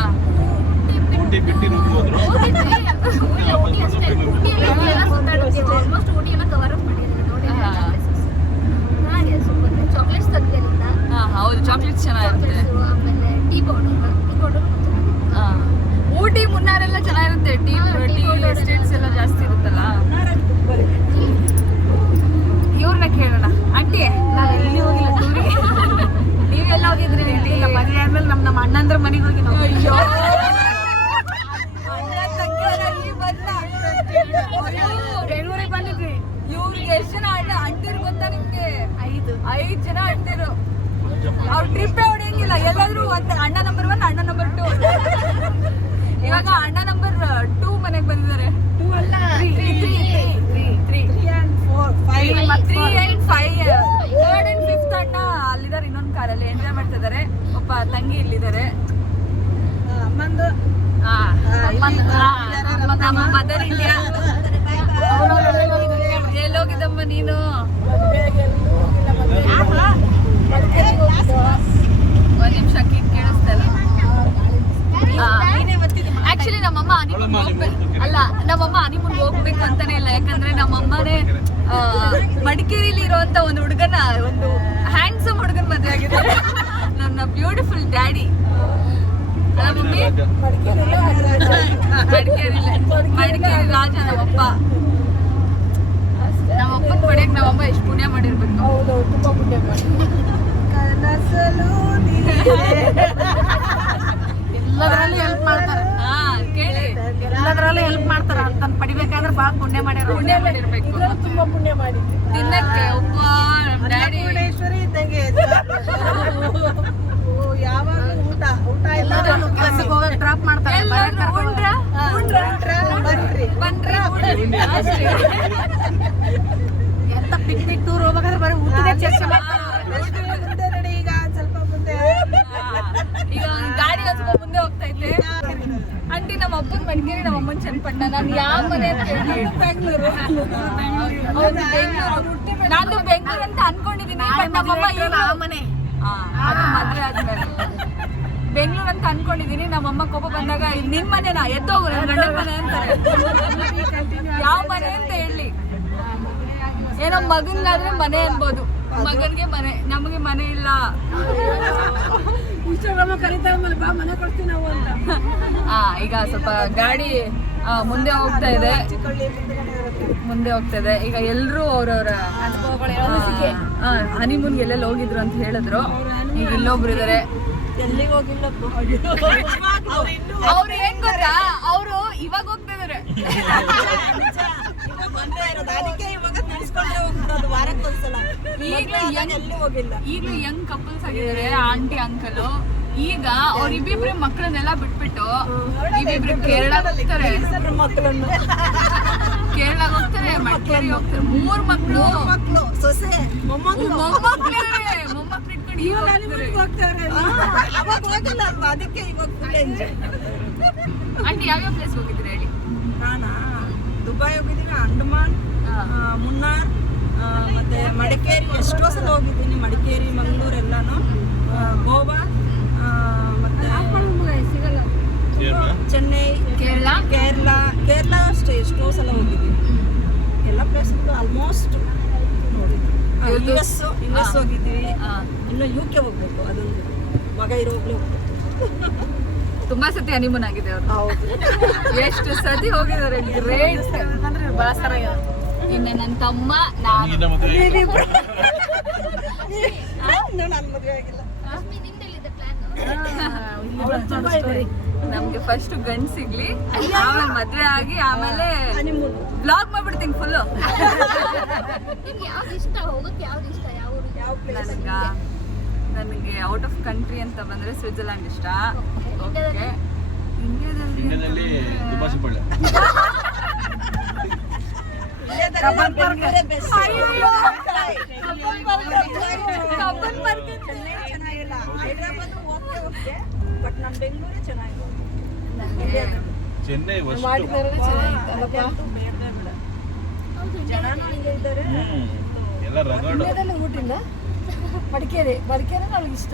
ಊಟಿ ಬಿಟ್ಟು ಹೋದ್ರು ಊಟಿ ಅಷ್ಟೇ. ಊಟಿಯಲ್ಲಿ ಎಲ್ಲ ಸುತ್ತಾಡ್ತೀವಿ, ಆಲ್ಮೋಸ್ಟ್ ಊಟಿ ಎಲ್ಲ ಕವರ್ ಅಪ್ ಮಾಡಿದ್ದೀವಿ. ನೋಡಿ ಚೆನ್ನಾಗಿದೆ, ಸೂಪರ್. ಚಾಕ್ಲೇಟ್ಸ್ ತಂದಿದ್ದರಿಂದ ಹೌದು, ಚಾಕ್ಲೇಟ್ಸ್ ಚೆನ್ನಾಗಿರುತ್ತೆ. ಆಮೇಲೆ ಟೀ ಪೌಡರ್ ಊಟಿ ಮುನ್ನಾರೆಲ್ಲ ಚೆನ್ನಾಗಿರುತ್ತೆ. ಟೀ ಎಸ್ಟೇಟ್ಸ್ ಎಲ್ಲ ಜಾಸ್ತಿ ಇರುತ್ತಲ್ಲ. ಇವ್ರನ್ನ ಕೇಳೋಣ. ಆಂಟಿ, ನಾನು ಎಲ್ಲಿ ಹೋಗಿಲ್ಲ ಟೂರಿಗೆ. ನೀವೆಲ್ಲ ಹೋಗಿದ್ರಿ? ಇಲ್ಲ, ಮದುವೆ ಆದ್ಮೇಲೆ ನಮ್ಮ ಅಣ್ಣಂದ್ರ ಮನೆಗೆ ಹೋಗಿ ನಾವು. ಅಯ್ಯೋ, ಬೆಂಗಳೂರಿಗೆ ಬಂದಿದ್ವಿ. ಇವ್ರಿಗೆ ಎಷ್ಟು ಜನ ಅಂಟಿರು ಗೊತ್ತಾ ನಿಮ್ಗೆ? 5 ಜನ ಅಂಟಿರು. ಅವ್ರ ಟ್ರಿಪ್ಪೇ ಹೊಡೆಯಂಗಿಲ್ಲ. ಎಲ್ಲಾದ್ರೂ ಅಣ್ಣ ನಂಬರ್ 1, ಅಣ್ಣ ನಂಬರ್ 2. ಇವಾಗ ಅಣ್ಣ ನಂಬರ್ 2 ಮನೆಗೆ ಬಂದಿದ್ದಾರೆ. 2 ಅಲ್ಲ, 3 and 4, 5. 3 and 5. 3rd and 5th ಅಣ್ಣ ಅಲ್ಲಿದ್ದಾರೆ, ಇನ್ನೊಂದು ಕಾರಲ್ಲಿ ಎಂಜಾಯ್ ಮಾಡ್ತಿದ್ದಾರೆ. ಒಬ್ಬ ತಂಗಿ ಇಲ್ಲಿದ್ದಾರೆ. ಅಮ್ಮಂದು ನಮ್ಮ ಮದರ್ ಇಂಡಿಯಾ. ಎಲ್ಲೋಗಿದ್ದಮ್ಮ ನೀನು? ಒಂದ್ ನಿಮಿಷ ಕೇಳಿಸ್ತಲ್ಲ. ಆಕ್ಚುಲಿ ನಮ್ಮಮ್ಮ ಹನಿಮೂನ್ ಹನಿಮೂನ್ ಹೋಗ್ಬೇಕು ಅಂತಾನೆ ಇಲ್ಲ. ಯಾಕಂದ್ರೆ ನಮ್ಮಮ್ಮನೇ ಮಡಿಕೇರಿಲಿ ಇರುವಂತ ಒಂದು ಹುಡುಗನ, ಒಂದು ಹ್ಯಾಂಡ್ಸಮ್ ಹುಡುಗನ ಮದುವೆ ಆಗಿದ್ದಾರೆ. ನನ್ನ ಬ್ಯೂಟಿಫುಲ್ ಡ್ಯಾಡಿ. ಅಲ್ಲ ಮಮ್ಮಿ? ಮಡಿಕೇರಿ ರಾಜ ನಮ್ಮಪ್ಪ. ನಮ್ಮಪ್ಪನ ಪಡೆಯಕ್ ನಮ್ಮಮ್ಮ ಎಷ್ಟು ಪುಣ್ಯ ಮಾಡಿರ್ಬೇಕು. ಹೌದೌದು, ತುಂಬಾ ಪುಣ್ಯ ಮಾಡಿ. ಕನಸಲು ಎಲ್ಲದರಲ್ಲೂ ಹೆಲ್ಪ್ ಮಾಡ್ತಾರೆ. ಕೇಳಿ, ಎಲ್ಲದರಲ್ಲೂ ಹೆಲ್ಪ್ ಮಾಡ್ತಾರ. ಅಂತ ಪಡಿಬೇಕಾದ್ರೆ ಬಾಳ ಪುಣ್ಯ ಮಾಡ್ಯಾರ. ಪುಣ್ಯ ಮಾಡಿರ್ಬೇಕು. ಇದ್ರಲ್ಲೂ ತುಂಬಾ ಪುಣ್ಯ ಮಾಡಿದ್ವಿ. ತಿನ್ನಕ್ಕೆ ಒಬ್ಬ ಡ್ಯಾಡಿ ಅನ್ನಪೂರ್ಣೇಶ್ವರಿ ಇದ್ದಂಗೆ ಯಾವಾಗ ಊಟ ಎಲ್ಲರೂ ಕೆಲಸಕ್ಕೆ ಹೋಗಕ್ ಡ್ರಾಪ್ ಮಾಡ್ತಾರೆ. ಬನ್ರಿ ಅಷ್ಟೇ. ಎಂತ ಪಿಕ್ನಿಕ್ ಟೂರ್ ಹೋಗ್ಬೇಕಾದ್ರೆ ಬರೀ ಊಟದ ಚರ್ಚೆ ಮಾಡ್ತಾರೆ. ಮುಂದೆ ನಡಿ, ಈಗ ಸ್ವಲ್ಪ ಮುಂದೆ. ಈಗ ಗಾಡಿ ಸ್ವಲ್ಪ ಮುಂದೆ ಹೋಗ್ತಾ ಇದ್ದೆ. ಆಂಟಿ, ನಮ್ಮ ಅಪ್ಪನ ಮಡಿಕೇರಿ, ನಮ್ಮ ಅಮ್ಮನ ಚನ್ನಪಟ್ಟಣ. ನಾನು ಯಾವ ಮನೆ ಅಂತ ಹೇಳಿ ಬೆಂಗಳೂರು. ನಾನು ಬೆಂಗಳೂರು ಅಂತ ಅನ್ಕೊಂಡಿದೀನಿ. ನಮ್ಮಮ್ಮ ಆ ಮನೆ ಅದು ಮದ್ವೆ ಆದ್ಮೇಲೆ ಬೆಂಗಳೂರು ಅಂತ ಅನ್ಕೊಂಡಿದೀನಿ. ನಮ್ಮಮ್ಮ ಕೋಪ ಬಂದಾಗ ಇದು ನಿನ್ ಮನೆನಾ, ಎದ್ದೋಗು, ನನ್ನ ಗಂಡನ ಮನೆ ಅಂತಾರೆ. ಯಾವ ಮನೆ ಅಂತ ಹೇಳಿ. ಏನೋ ಮಗನ್ಗಾದ್ರೆ ಮನೆ ಅನ್ಬೋದು, ಮಗನ್ಗೆ ಮನೆ, ನಮಗೆ ಮನೆ ಇಲ್ಲ. ಇನ್ಸ್ಟಾಗ್ರಾಮ್ ಕರೀತಾರೆ, ಬಾ ಮನೆ ಕೊಡ್ತೀವಿ ನಾವು ಅಂತ. ಈಗ ಸ್ವಲ್ಪ ಗಾಡಿ ಮುಂದೆ ಹೋಗ್ತಾ ಇದೆ. ಈಗ ಎಲ್ಲರೂ ಅವ್ರವ್ರ ಹನಿಮೂನ್ಗೆ ಎಲ್ಲೆಲ್ಲಿ ಹೋಗಿದ್ರು ಅಂತ ಹೇಳಿದ್ರು. ಈಗ ಇಲ್ಲೊಬ್ರು ಇದಾರೆ. ಎಲ್ಲಿಗೆ ಹೋಗಿಲ್ಲ. ಅವ್ರು ಏನ್ ಗೊತ್ತಾ, ಅವರು ಇವಾಗ ಹೋಗ್ತಾ ಇದಾರೆ. ಅದಕ್ಕೆ ಇವಾಗ ನೆನೆಸ್ಕೊಂಡ್ರೆ ಹೋಗ್ತದೆ ವಾರಕ್ಕೊಂದ್ಸಲ. ಎಲ್ಲಿ ಹೋಗಿಲ್ಲ. ಈಗಲೂ ಯಂಗ್ ಕಪಲ್ಸ್ ಆಗಿದ್ದಾರೆ, ಆಂಟಿ ಅಂಕಲ್. ಈಗ ಅವ್ರಿಬ್ಬಿಬ್ರೆ ಮಕ್ಕಳನ್ನೆಲ್ಲ ಬಿಟ್ಬಿಟ್ಟು ಇಬ್ಬಿಬ್ರು ಕೇರಳ ಹೋಗ್ತಾರೆ. ಕೇರಳ ಹೋಗ್ತಾರೆ, ಮಡಿಕೇರಿ ಹೋಗ್ತಾರೆ. 3 ಮಕ್ಕಳು, ಸೊಸೆ, ಮೊಮ್ಮಕ್ಕಳು ಹೋಗ್ತಾರೆ. ಅವಾಗ ಹೋಗಿಲ್ಲ ಅಲ್ವಾ, ಅದಕ್ಕೆ ಇವಾಗ ಫುಲ್ ಎಂಜಾಯ್. ಆಂಟಿ ಯಾವ್ಯಾವ ಪ್ಲೇಸ್ ಹೋಗಿದ್ರಿ ಹೇಳಿ? ನಾನಾ ದುಬೈ ಹೋಗಿದ್ದೀನಿ, ಅಂಡಮಾನ್, ಮುನ್ನಾರ್, ಮತ್ತೆ ಮಡಿಕೇರಿ ಎಷ್ಟೋ ಸಲ ಹೋಗಿದ್ದೀನಿ. ಮಡಿಕೇರಿ, ಮಂಗಳೂರು ಎಲ್ಲಾನು, ಗೋವಾ, ಮತ್ತೆ ಚೆನ್ನೈ, ಕೇರಳ ಅಷ್ಟೇ ಎಷ್ಟೋ ಸಲ ಹೋಗಿದ್ದೀನಿ. ಎಲ್ಲ ಪ್ಲೇಸ್ಗಳು ಆಲ್ಮೋಸ್ಟ್ ನೋಡಿದ್ದೀನಿ. US ಹೋಗಿದ್ದೀವಿ. ಇನ್ನು UK ಹೋಗ್ಬೇಕು, ಅದೊಂದು ಮಗ ಇರೋಗ್ಲೇ ಹೋಗ್ಬೇಕು. ತುಂಬಾ ಸತಿ ಹನಿಮೂನ್ ಆಗಿದೆ ಅವ್ರು. ಹೌದು, ಎಷ್ಟು ಸತಿ ಹೋಗಿದ್ದಾರೆ. ಗ್ರೇಟ್. ಬಾಸರ ಇನ್ನು ನನ್ನ ತಮ್ಮ, ನಾನು. ನಿನ್ನ ಮದುವೆ ನನ್ನ ಮದುವೆ ಆಗಿಲ್ಲ. ನಿಮ್ದೆಲ್ಲಿದೆ ಪ್ಲಾನ್? ನಮ್ಗೆ ಫಸ್ಟ್ ಗಂಡ್ ಸಿಗ್ಲಿ, ಆಮೇಲೆ ಮದ್ವೆ ಆಗಿ, ಆಮೇಲೆ ಬ್ಲಾಗ್ ಮಾಡ್ಬಿಡ್ತೀನಿ ಫುಲ್ಲು. ನಿಮ್ಗೆ ಯಾವ್ದು ಇಷ್ಟ? ಹೋಗಕ್ಕೆ ಯಾವ್ದು ಇಷ್ಟ? ಯಾವ ಊರು? ಯಾವ ಪ್ಲೇಸ್? ನನಗೆ ಔಟ್ ಆಫ್ ಕಂಟ್ರಿ ಅಂತ ಬಂದ್ರೆ ಸ್ವಿಟ್ಜರ್ಲ್ಯಾಂಡ್ ಇಷ್ಟ. ಓಕೆ, ಇಂಡಿಯಾದಲ್ಲಿ ದುಬಾಸಿ ಪಳ್ಳ ಹೈದ್ರಾಬಾದ್ ಓಕೆ ಬಟ್ ನಮ್ ಬೆಂಗಳೂರೇ ಚೆನ್ನಾಗಿದೆ. ಚೆನ್ನೈ ವರ್ಷ ಜನನೂ ಹಂಗೆ ಇದ್ದಾರೆ. ಎಲ್ಲ ರಗಡ್ ಊಟಿಲ್ಲ ಮಡಿಕೇರಿ ಅವಳಿಗೆ ಇಷ್ಟ.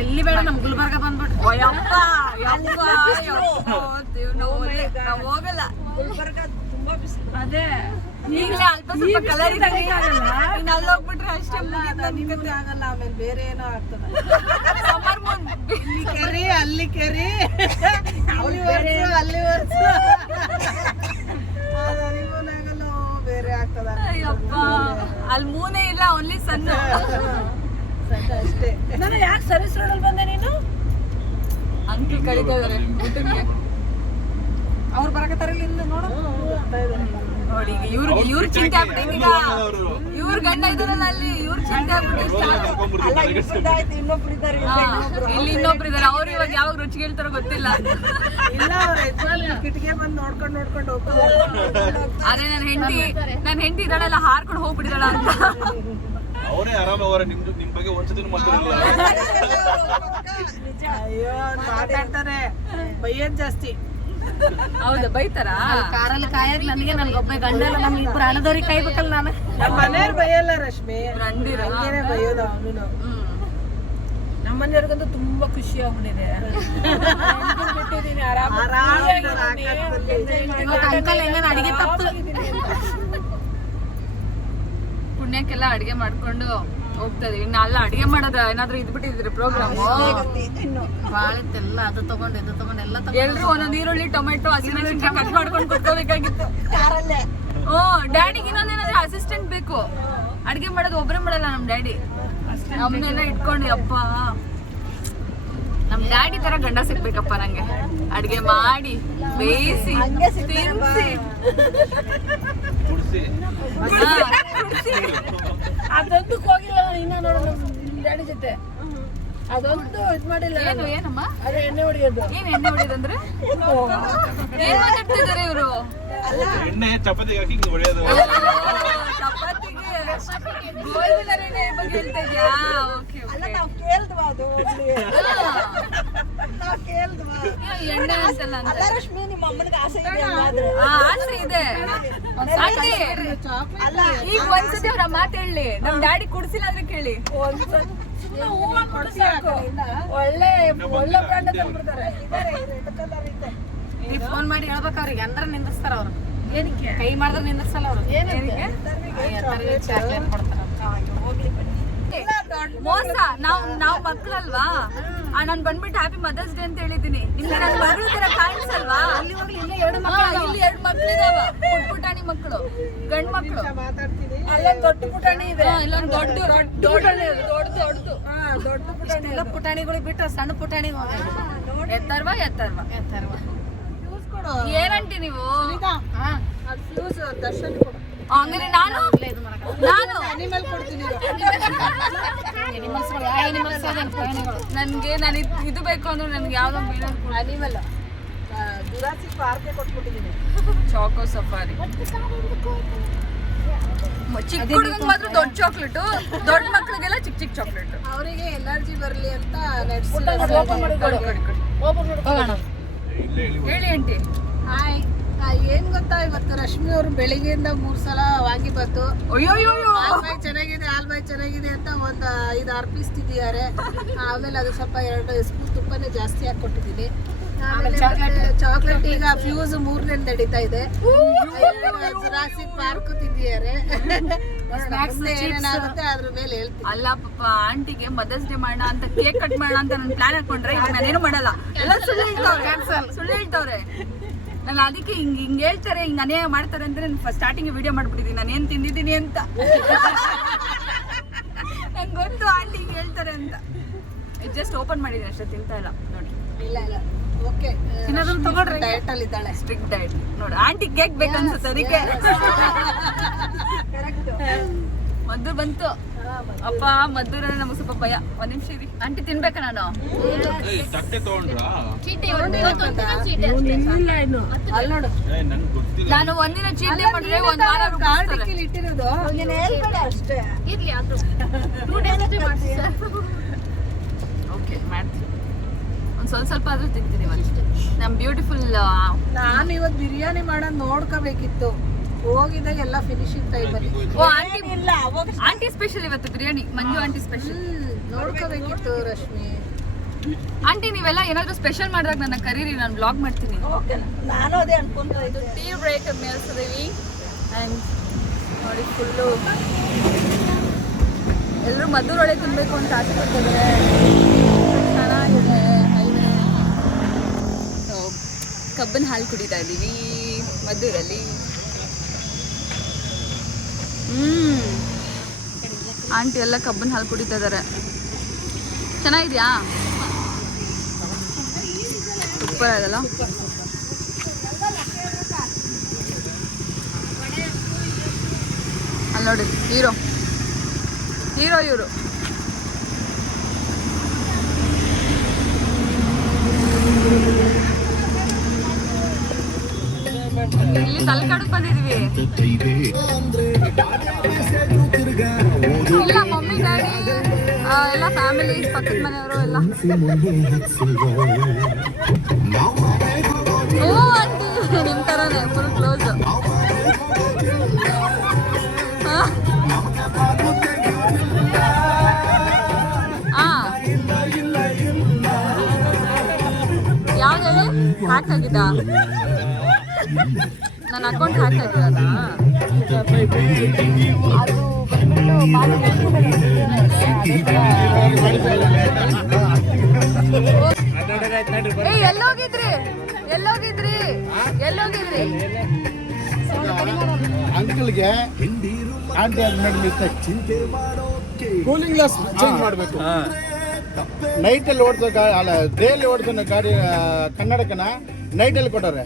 ಎಲ್ಲಿ ಬೇಡ ನಮ್ ಗುಲ್ಬರ್ಗ ಬಂದ್ಬಿಟ್ಟು ಹೋಗಲ್ಲ. ಗುಲ್ಬರ್ಗ ತುಂಬಾ ಬಿಸಿಲು. ಅದೇ ಈಗಲೇ ಅಲ್ಪ ಸ್ವಲ್ಪ ಕಲರ್ ಇದ್ದಂಗೆ ಆಗಲ್ಲ. ಇನ್ನು ಅಲ್ಲಿ ಹೋಗ್ಬಿಟ್ರೆ ಅಷ್ಟೇ ನಿಮಗೆ ಆಗಲ್ಲ, ಆಮೇಲೆ ಬೇರೆ ಏನೋ ಆಗ್ತದೆ. ಸಮ್ಮರ್ ಮೂನ್ ಕೆರೆ ಅಲ್ಲಿ ಕೆರೆ ಅಲ್ಲಿ ವರ್ಷ ಆಗಲ್ಲ, ಬೇರೆ ಆಗ್ತದ. ಅಯ್ಯಪ್ಪ ಅಲ್ಲಿ ಮೂನೇ ಇಲ್ಲ, ಓನ್ಲಿ ಸಣ್ಣ ಅಷ್ಟೇ. ನಾನು ಯಾಕೆ ಸರ್ವಿಸ್ ರೋಡಲ್ಲಿ ಬಂದೆ ನೀನು? ಅಂಕಲ್ ಕಳಿತಾರೆ ಊಟಕ್ಕೆ. ಅವ್ರು ಬರಕತ್ತಾರಲ್ಲ ಇಂದ ನೋಡು. ನೋಡಿ ಈಗ ಇವ್ರ ಚಿಂತೆ ಆಗ್ಬಿಟ್ಟೈತಿ. ಈಗ ಇವ್ರ ಗಂಡ ಇದಾರಲ್ಲ ಅಲ್ಲಿ, ಇವ್ರ ಚಿಂತೆ ಆಗ್ಬಿಟ್ಟೈತಿ. ಅಲ್ಲ ಇಬ್ಬರದಾಯ್ತು, ಇನ್ನೊಬ್ರು ಇದ್ದಾರೆ ಇಲ್ಲಿ ಇನ್ನೊಬ್ರು ಇದಾರೆ. ಅವ್ರು ಇವಾಗ ಯಾವಾಗ ರುಚಿಗೆ ಹೇಳ್ತಾರೋ ಗೊತ್ತಿಲ್ಲ. ಇಲ್ಲ ಅವ್ರ ಯಜಮಾನ್ ಕಿಟಿಗೆ ಬಂದು ನೋಡ್ಕೊಂಡು ಹೋಗ್ತಾರೆ. ಅದೇ ನನ್ನ ಹೆಂಡತಿ ಇದ್ದಾಳೆಲ್ಲ ಹಾರ್ಕೊಂಡು ಹೋಗ್ಬಿಟ್ಟಿದಾಳ ಅಂತ. ಅವರೇ ಆರಾಮ ಅವರ ನಿಮ್ ಬಗ್ಗೆ ಒಂದ್ಸತಿನೂ ಮಾತಾಡಿಲ್ಲ. ಅಯ್ಯೋ ಮಾತಾಡ್ತಾರೆ, ಬೈಯೋದ್ ಜಾಸ್ತಿ. ಹೌದಾ, ಬೈತಾರ? ಕಾರಲ್ಲಿ ಕಾಯೋದು ನನಗೆ, ನನ್ಗೊಬ್ಬ ಗಂಡ ಇಲ್ಲ, ನಮ್ಗೆ ಇಬ್ರು ಹಣದವ್ರಿಗೆ ಕಾಯ್ಬೇಕಲ್ಲ ನಾನು. ನಮ್ಮ ಮನೆಯವ್ರು ಬೈಯಲ್ಲ ರಶ್ಮಿ, ಗಂಡಿರ ಹಂಗೇನೆ ಬೈಯೋದು ಅವನು. ನಮ್ಮ ಮನೆಯವ್ರಿಗಂತೂ ತುಂಬಾ ಖುಷಿ ಆಗ್ಬಿಟ್ಟಿದೆ. ಬಿಟ್ಟಿದ್ದೀನಿ ಅಂಕಲ್ ಹೆಂಗ ಅಡಿಗೆ ತಪ್ಪು ಪುಣ್ಯಕ್ಕೆಲ್ಲ ಅಡಿಗೆ ಮಾಡ್ಕೊಂಡು ಹೋಗ್ತದೆ. ಇನ್ನು ಅಲ್ಲ ಅಡಿಗೆ ಮಾಡೋದ ಏನಾದ್ರು ಇದ್ಬಿಟ್ಟಿದ್ರೆ ಪ್ರೋಗ್ರಾಮ್ ಬಾಳೆತ್ತೆಲ್ಲ ಅದು ತಗೊಂಡು ಇದು ತಗೊಂಡು ಎಲ್ಲ ಎಲ್ರು ಒಂದೊಂದು ಈರುಳ್ಳಿ ಟೊಮೆಟೊ ಹಸಿಮೆಣಸಿನ್ಕಾಯಿ ಕಟ್ ಮಾಡ್ಕೊಂಡು ಕುತ್ಕೋಬೇಕಾಗಿತ್ತು. ಕಾರಲ್ಲೇ. ಡ್ಯಾಡಿಗೆ ಇನ್ನೊಂದೇನಾದ್ರೆ ಅಸಿಸ್ಟೆಂಟ್ ಬೇಕು. ಅಡಿಗೆ ಮಾಡೋದು ಒಬ್ಬರೇ ಮಾಡಲ್ಲ ನಮ್ ಡ್ಯಾಡಿ. ನಮ್ನೆಲ್ಲ ಇಟ್ಕೊಂಡು ಅಪ್ಪ, ನಮ್ ಡ್ಯಾಡಿ ತರ ಗಂಡ ಸಿಗ್ಬೇಕಪ್ಪ ನಂಗೆ. ಅಡಿಗೆ ಮಾಡಿ ಬೇಯಿಸಿ ತಿನ್ಸಿ ಕುಡ್ಸಿ ಅದೊಂದು ಹೋಗಿಲ್ಲ ಇನ್ನ ನೋಡೋಣ ಡ್ಯಾಡಿ ಜೊತೆ. ಅದೊಂದು ಇದ್ ಮಾಡಿಲ್ಲ. ಏನಮ್ಮ ಅದೇ ಎಣ್ಣೆ ಹೊಡಿಯೋದು. ಏನ್ ಎಣ್ಣೆ ಹೊಡಿಯೋದಂದ್ರೆ ಏನ್ ಮಾತಾಡ್ತಿದಾರೆ ಇವರು? ಎಣ್ಣೆ ಚಪಾತಿಗೆ ಹಾಕಿ ಹಿಂಗ್ ಹೊಡೆಯೋದು. ಚಪಾತಿಗೆ ಗೋಲ್ವಿನರ್ ಎಣ್ಣೆ ಬಗ್ಗೆ ಹೇಳ್ತಾ ಇದ್ಯಾ? ಓಕೆ ಅಲ್ಲ ನಾವ್ ಕೇಳ್ದ್ವಾ ಅದು ನಾವ್ ಕೇಳ್ದ್ವಾ ಎಣ್ಣೆ ಅಂತಲ್ಲ ಅಂತ. ಅಲ್ಲ ರಶ್ಮಿ, ನಿಮ್ಮ ಅಮ್ಮನಿಗೆ ಆಸೆ ಇದೆ ಹಂಗಾದ್ರೆ. ಆಸೆ ಇದೆ ಆಂಟಿ. ಅಲ್ಲ ಈಗ ಒಂದ್ಸತಿ ಅವ್ರ ಮಾತು ಹೇಳಿ, ನಮ್ ಡ್ಯಾಡಿ ಕುಡ್ಸಿಲ್ಲ ಅಂದ್ರೆ ಕೇಳಿ. ಒಳ್ಳೆ ಒಳ್ಳೆ ಬ್ರ್ಯಾಂಡ್ ತಂದ್ಬಿಡ್ತಾರೆ. ನೀವು ಫೋನ್ ಮಾಡಿ ಹೇಳ್ಬೇಕು ಅವ್ರಿಗೆ, ಅಂದ್ರೆ ನಿಂದಿಸ್ತಾರ ಅವ್ರು. ಏನಕ್ಕೆ ಕೈ ಮಾಡಿದ್ರೆ ನಿಂದಿಸಲ್ಲ ಅವ್ರು. ಏನಕ್ಕೆ ಚಾಕ್ಲೇಟ್ ಕೊಡ್ತಾರ. ಮೋಸ. ನಾವ್ ಮಕ್ಳಲ್ವಾ? ನಾನ್ ಬಂದ್ಬಿಟ್ಟು ಹ್ಯಾಪಿ ಮದರ್ಸ್ ಡೇ ಅಂತ ಹೇಳಿದೀನಿ. ನಿಮ್ಗೆ ನನ್ ಮಗಳು ತರ ಕಾಣಿಸಲ್ವಾ? ಇಲ್ಲಿ 2 ಮಕ್ಳಿದಾವ, ಪುಟಾಣಿ ಮಕ್ಕಳು, ಗಂಡ್ ಮಕ್ಳು. ಅಲ್ಲೊಂದು ದೊಡ್ಡ ಪುಟಾಣಿ ಇದೆ. ಇಲ್ಲೊಂದು ದೊಡ್ಡ ದೊಡ್ಡದು. ದೊಡ್ಡ ಪುಟಾಣಿ ಎಲ್ಲ ಪುಟಾಣಿಗಳಿಗೆ ಬಿಟ್ಟು ಸಣ್ಣ ಪುಟಾಣಿಗೆ ಎತ್ತರ್ವ ಏನಂಟಿ ನೀವು? ಫ್ಯೂಸ್ ದರ್ಶನ್ ಹಂಗಾರೆ ನಾನು ಅನಿಮಲ್ ಕೊಡ್ತೀನಿ. ನನ್ಗೆ ನಾನು ಇದು ಬೇಕು ಅಂದ್ರೆ ನನ್ಗೆ ಯಾವ್ದೋ ಅನಿಮಲ್ ಜುರಾಸಿಕ್ ಪಾರ್ಕ್ ಕೊಟ್ಬಿಟ್ಟಿದ್ದೀನಿ. Choco safari. ಚಿಕ್ಕ ಹುಡುಗಂಗೆ ಮಾತ್ರ ದೊಡ್ಡ ಚಾಕ್ಲೇಟ್, ದೊಡ್ಡ ಮಕ್ಳಿಗೆಲ್ಲ ಚಿಕ್ಕ ಚಿಕ್ಕ ಚಾಕ್ಲೇಟ್. ಅವರಿಗೆ ಎನರ್ಜಿ ಬರ್ಲಿ ಅಂತ ಹೇಳಿ ಆಂಟಿ. ಹಾಯ್, ಏನ್ ಗೊತ್ತಾ, ಇವತ್ತು ರಶ್ಮಿ ಅವರು ಬೆಳಿಗ್ಗೆಯಿಂದ 3 ಸಲ ವಾಂಗಿಬಾತು, ಅಯ್ಯೋ ಹಾಲ್ಬಾಯ್ ಚೆನ್ನಾಗಿದೆ ಅಂತ ಒಂದು 5-6 ಪೀಸ್ ತಿಂದಿದ್ದಾರೆ. ಆಮೇಲೆ ಅದು ಸ್ವಲ್ಪ 2 ಸ್ಪೂನ್ ತುಪ್ಪನೇ ಜಾಸ್ತಿ ಹಾಕಿ ಕೊಟ್ಟಿದ್ದೀನಿ. ಆಮೇಲೆ ಚಾಕ್ಲೇಟ್ ಈಗ ಫ್ಯೂಸ್ 3ನೇ ನಡೀತಾ ಇದೆ. ಜುರಾಸಿಕ್ ಪಾರ್ಕ್ ತಿಂದಿದ್ದಾರೆ. ಏನೇನಾಗುತ್ತೆ ಅದ್ರ ಮೇಲೆ ಹೇಳ್ತೀನಿ. ಅಲ್ಲ ಪಾಪ, ಆಂಟಿಗೆ ಮದರ್ಸ್ ಡೇ ಮಾಡೋಣ ಅಂತ ಕೇಕ್ ಕಟ್ ಮಾಡೋಣ ಅಂತ ನಾನು ಪ್ಲಾನ್ ಹಾಕೊಂಡ್ರೆ ಇವಾಗ ನಾನೇನು ಮಾಡಲ್ಲ. ಎಲ್ಲ ಸುಳ್ಳು ಹೇಳ್ತವ್ರೆ. ನಾನು ಅದಕ್ಕೆ ಹಿಂಗ್ ಹೇಳ್ತಾರೆ, ಹಿಂಗ್ ಅನ್ಯಾಯ ಮಾಡ್ತಾರೆ ಅಂತ ನಾನು ಸ್ಟಾರ್ಟಿಂಗ್ ವಿಡಿಯೋ ಮಾಡ್ಬಿಟ್ಟಿದ್ದೀನಿ ನಾನು ಏನ್ ತಿಂದಿದ್ದೀನಿ ಅಂತ. ನಂಗೆ ಗೊತ್ತು ಆಂಟಿ ಹಿಂಗ್ ಹೇಳ್ತಾರೆ ಅಂತ. ಜಸ್ಟ್ ಓಪನ್ ಮಾಡಿದ್ದೀನಿ ಅಷ್ಟೇ, ತಿಂತಾ ಇಲ್ಲ ನೋಡಿ. ಇಲ್ಲ ಓಕೆ, ತಗೊಳ್ರಿ. ಡಯಟ್ ಅಲ್ಲಿ ಇದ್ದಾಳೆ, ಸ್ಟ್ರಿಕ್ಟ್ ಡಯಟ್ ನೋಡಿ. ಆಂಟಿ ಕೇಕ್ ಬೇಕನ್ಸುತ್ತೆ ಅದಕ್ಕೆ. ಮದ್ದು ಬಂತು. ಅಪ್ಪ ಮದ್ದೂರ ನಮಗೆ ಸ್ವಲ್ಪ ಭಯ. ಒಂದ್ ನಿಮಿಷ ಇರಿ ಆಂಟಿ ತಿನ್ಬೇಕಾ ನಾನು? ತಟ್ಟೆ ತಗೊಂಡ್ರಾ? ಚೀಟಿ ಇವತ್ತೊಂದಿನ ಚೀಟಿ ಅಷ್ಟೇ. ಅಲ್ಲಿ ನೋಡು ನನ್ಗೆ ಗೊತ್ತಿಲ್ಲ. ನಾನು ಒಂದಿನ ಚೀಟಿ ಮಾಡಿದ್ರೆ ಒಂದ್ ವಾರ ಕಾರ್ಡಿಕ್ಕಲ್ಲಿ ಇಟ್ಟಿರೋದು. ನೀನ್ ಹೇಳ್ಬೇಡ ಅಷ್ಟೇ. ಇರ್ಲಿ ಅದು 2 days ಅಷ್ಟೇ ಮಾಡ್ಸಿ ಸರ್. ಓಕೆ ಮಾಡ್ತೀನಿ. ಒಂದ್ ಸ್ವಲ್ಪ ಆದ್ರೂ ತಿಂತೀನಿ ಇವತ್ತು. ನಮ್ ಬ್ಯೂಟಿಫುಲ್. ನಾನು ಇವತ್ತು ಬಿರಿಯಾನಿ ಮಾಡೋದು ನೋಡ್ಕೋಬೇಕಿತ್ತು. ಹೋಗಿದಾಗ ಎಲ್ಲ ಫಿನಿಶಿಂಗ್ ಟೈಮಲ್ಲಿ ಓ ಆಂಟಿ ಇಲ್ಲ ಅವಾಗ ಆಂಟಿ ಸ್ಪೆಷಲ್ ಇವತ್ತು ಬಿರಿಯಾನಿ. ಮಂಜು ಆಂಟಿ ಸ್ಪೆಷಲ್. ನೋಡ್ಕೋಬೇಕಿತ್ತು ರಶ್ಮಿ. ಆಂಟಿ ನೀವೆಲ್ಲ ಏನಾದ್ರು ಸ್ಪೆಷಲ್ ಮಾಡಿದಾಗ ನನ್ನ ಕರೀರಿ, ನಾನು ಬ್ಲಾಗ್ ಮಾಡ್ತೀನಿ. ಓಕೆ ನಾನು ಅದೇ ಅನ್ಕೊಂತ ಇದ್ದೆ. ಟೀ ಬ್ರೇಕ್ ಮೇಲ್ಸಿದೀವಿ ಆ್ಯಂಡ್ ನೋಡಿ ಫುಲ್ಲು ಎಲ್ಲರೂ ಮದ್ದೂರೊಳಗೆ ತಿನ್ನಬೇಕು ಅಂತ ಆಸೆ ಪಡ್ತಿದ್ದಾರೆ. ಚೆನ್ನಾಗಿದೆ ಹೈವೇ. ಸೊ ಕಬ್ಬನ ಹಾಲು ಕುಡಿತಾ ಇದ್ದೀವಿ ಮದ್ದೂರಲ್ಲಿ. ಆಂಟಿ ಎಲ್ಲ ಕಬ್ಬನ ಹಾಲು ಕುಡಿತಾ ಇದ್ದಾರೆ. ಚೆನ್ನಾಗಿದ್ಯಾ? ಸೂಪರ್ ಆದಲ್ಲ. ಅಲ್ಲಿ ನೋಡಿ ಹೀರೋ ಇವರು. ಇಲ್ಲಿ ತಲಕಾಡಿಗೆ ಬಂದಿದೀವಿ. ಇಲ್ಲ ಮಮ್ಮಿ ಡ್ಯಾಡಿ ಎಲ್ಲ ಫ್ಯಾಮಿಲಿ ಪಕ್ಕದ ಮನೆಯವರು ಎಲ್ಲ. ಓ ಆಂಟಿ ನಿಮ್ ತರನೇ ಫುಲ್ ಕ್ಲೋಸ್. ಯಾವ್ದು ಹೇಳಿ? ಹ್ಯಾಕ್ ಆಗಿದ್ದ? ನನ್ನ ಅಕೌಂಟ್ ಹ್ಯಾಕ್ ಆಗಿರೋದ? ಅದು ಎಲ್ಲೋಗಿದ್ರಿ? ಅಂಕಲ್ಗೆ ಆಂಟಿ ಆದ್ಮೇಲೆ ಮಿಸ್ಟೇಕ್. ಕೂಲಿಂಗ್ ಗ್ಲಾಸ್ ಚೇಂಜ್ ಮಾಡಬೇಕು. ನೈಟಲ್ಲಿ ಓಡಿಸೋ ಅಲ್ಲ ಡೇಲಿ ಓಡಿಸೋ ಗಾಡಿ ಕನ್ನಡಕನ ನೈಟಲ್ಲಿ ಕೊಟ್ಟವ್ರೆ.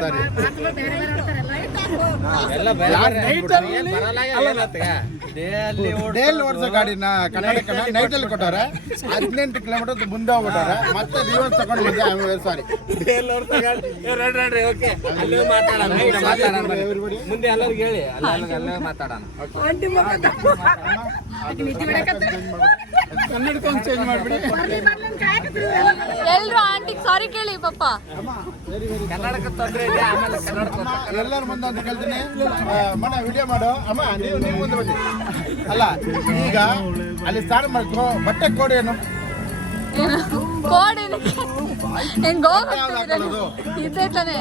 ಸಾರಿ ಡೇಲಿ ಓಡಿಸೋ ಗಾಡಿನ ಕನ್ನಡಕನ ನೈಟಲ್ಲಿ ಕೊಟ್ಟವ್ರೆ. 18 ಕಿಲೋಮೀಟರ್ ಮುಂದೆ ಹೋಗ್ಬಿಟ್ಟವ್ರೆ. ಮತ್ತೆ ರಿವರ್ಸ್ ತಗೊಂಡು ಬಂದೆ. ಸಾರಿ ಮುಂದೆ ಎಲ್ಲರಿಗೂ ಹೇಳಿ ಅಲ್ಲ ಮಾತಾಡೋಣ. ಕನ್ನಡಕ್ಕೊಂದು ಚೇಂಜ್ ಮಾಡ್ಬಿಡಿ. ಎಲ್ರು ಆಂಟಿಗೆ ಸಾರಿ ಕೇಳಿ ಪಾಪ. ಕನ್ನಡಕ ತೊಂದ್ರೆ ಇದೆ. ಆಮೇಲೆ ಕನ್ನಡ ಎಲ್ಲರ ಮುಂದೆ ಅಂತ ಕೇಳ್ತೀನಿ. ಮನ ವಿಡಿಯೋ ಮಾಡು ಅಮ್ಮ. ನೀವು ಮುಂದೆ ಬನ್ನಿ. ಅಲ್ಲ ಈಗ ಅಲ್ಲಿ ಸ್ನಾನ ಮಾಡ್ಕೊ. ಬಟ್ಟೆ ಕೋಡಿ ಏನು ಕೋಡಿ ಹೆಂಗ್ ಇದೇ ತಾನೆ.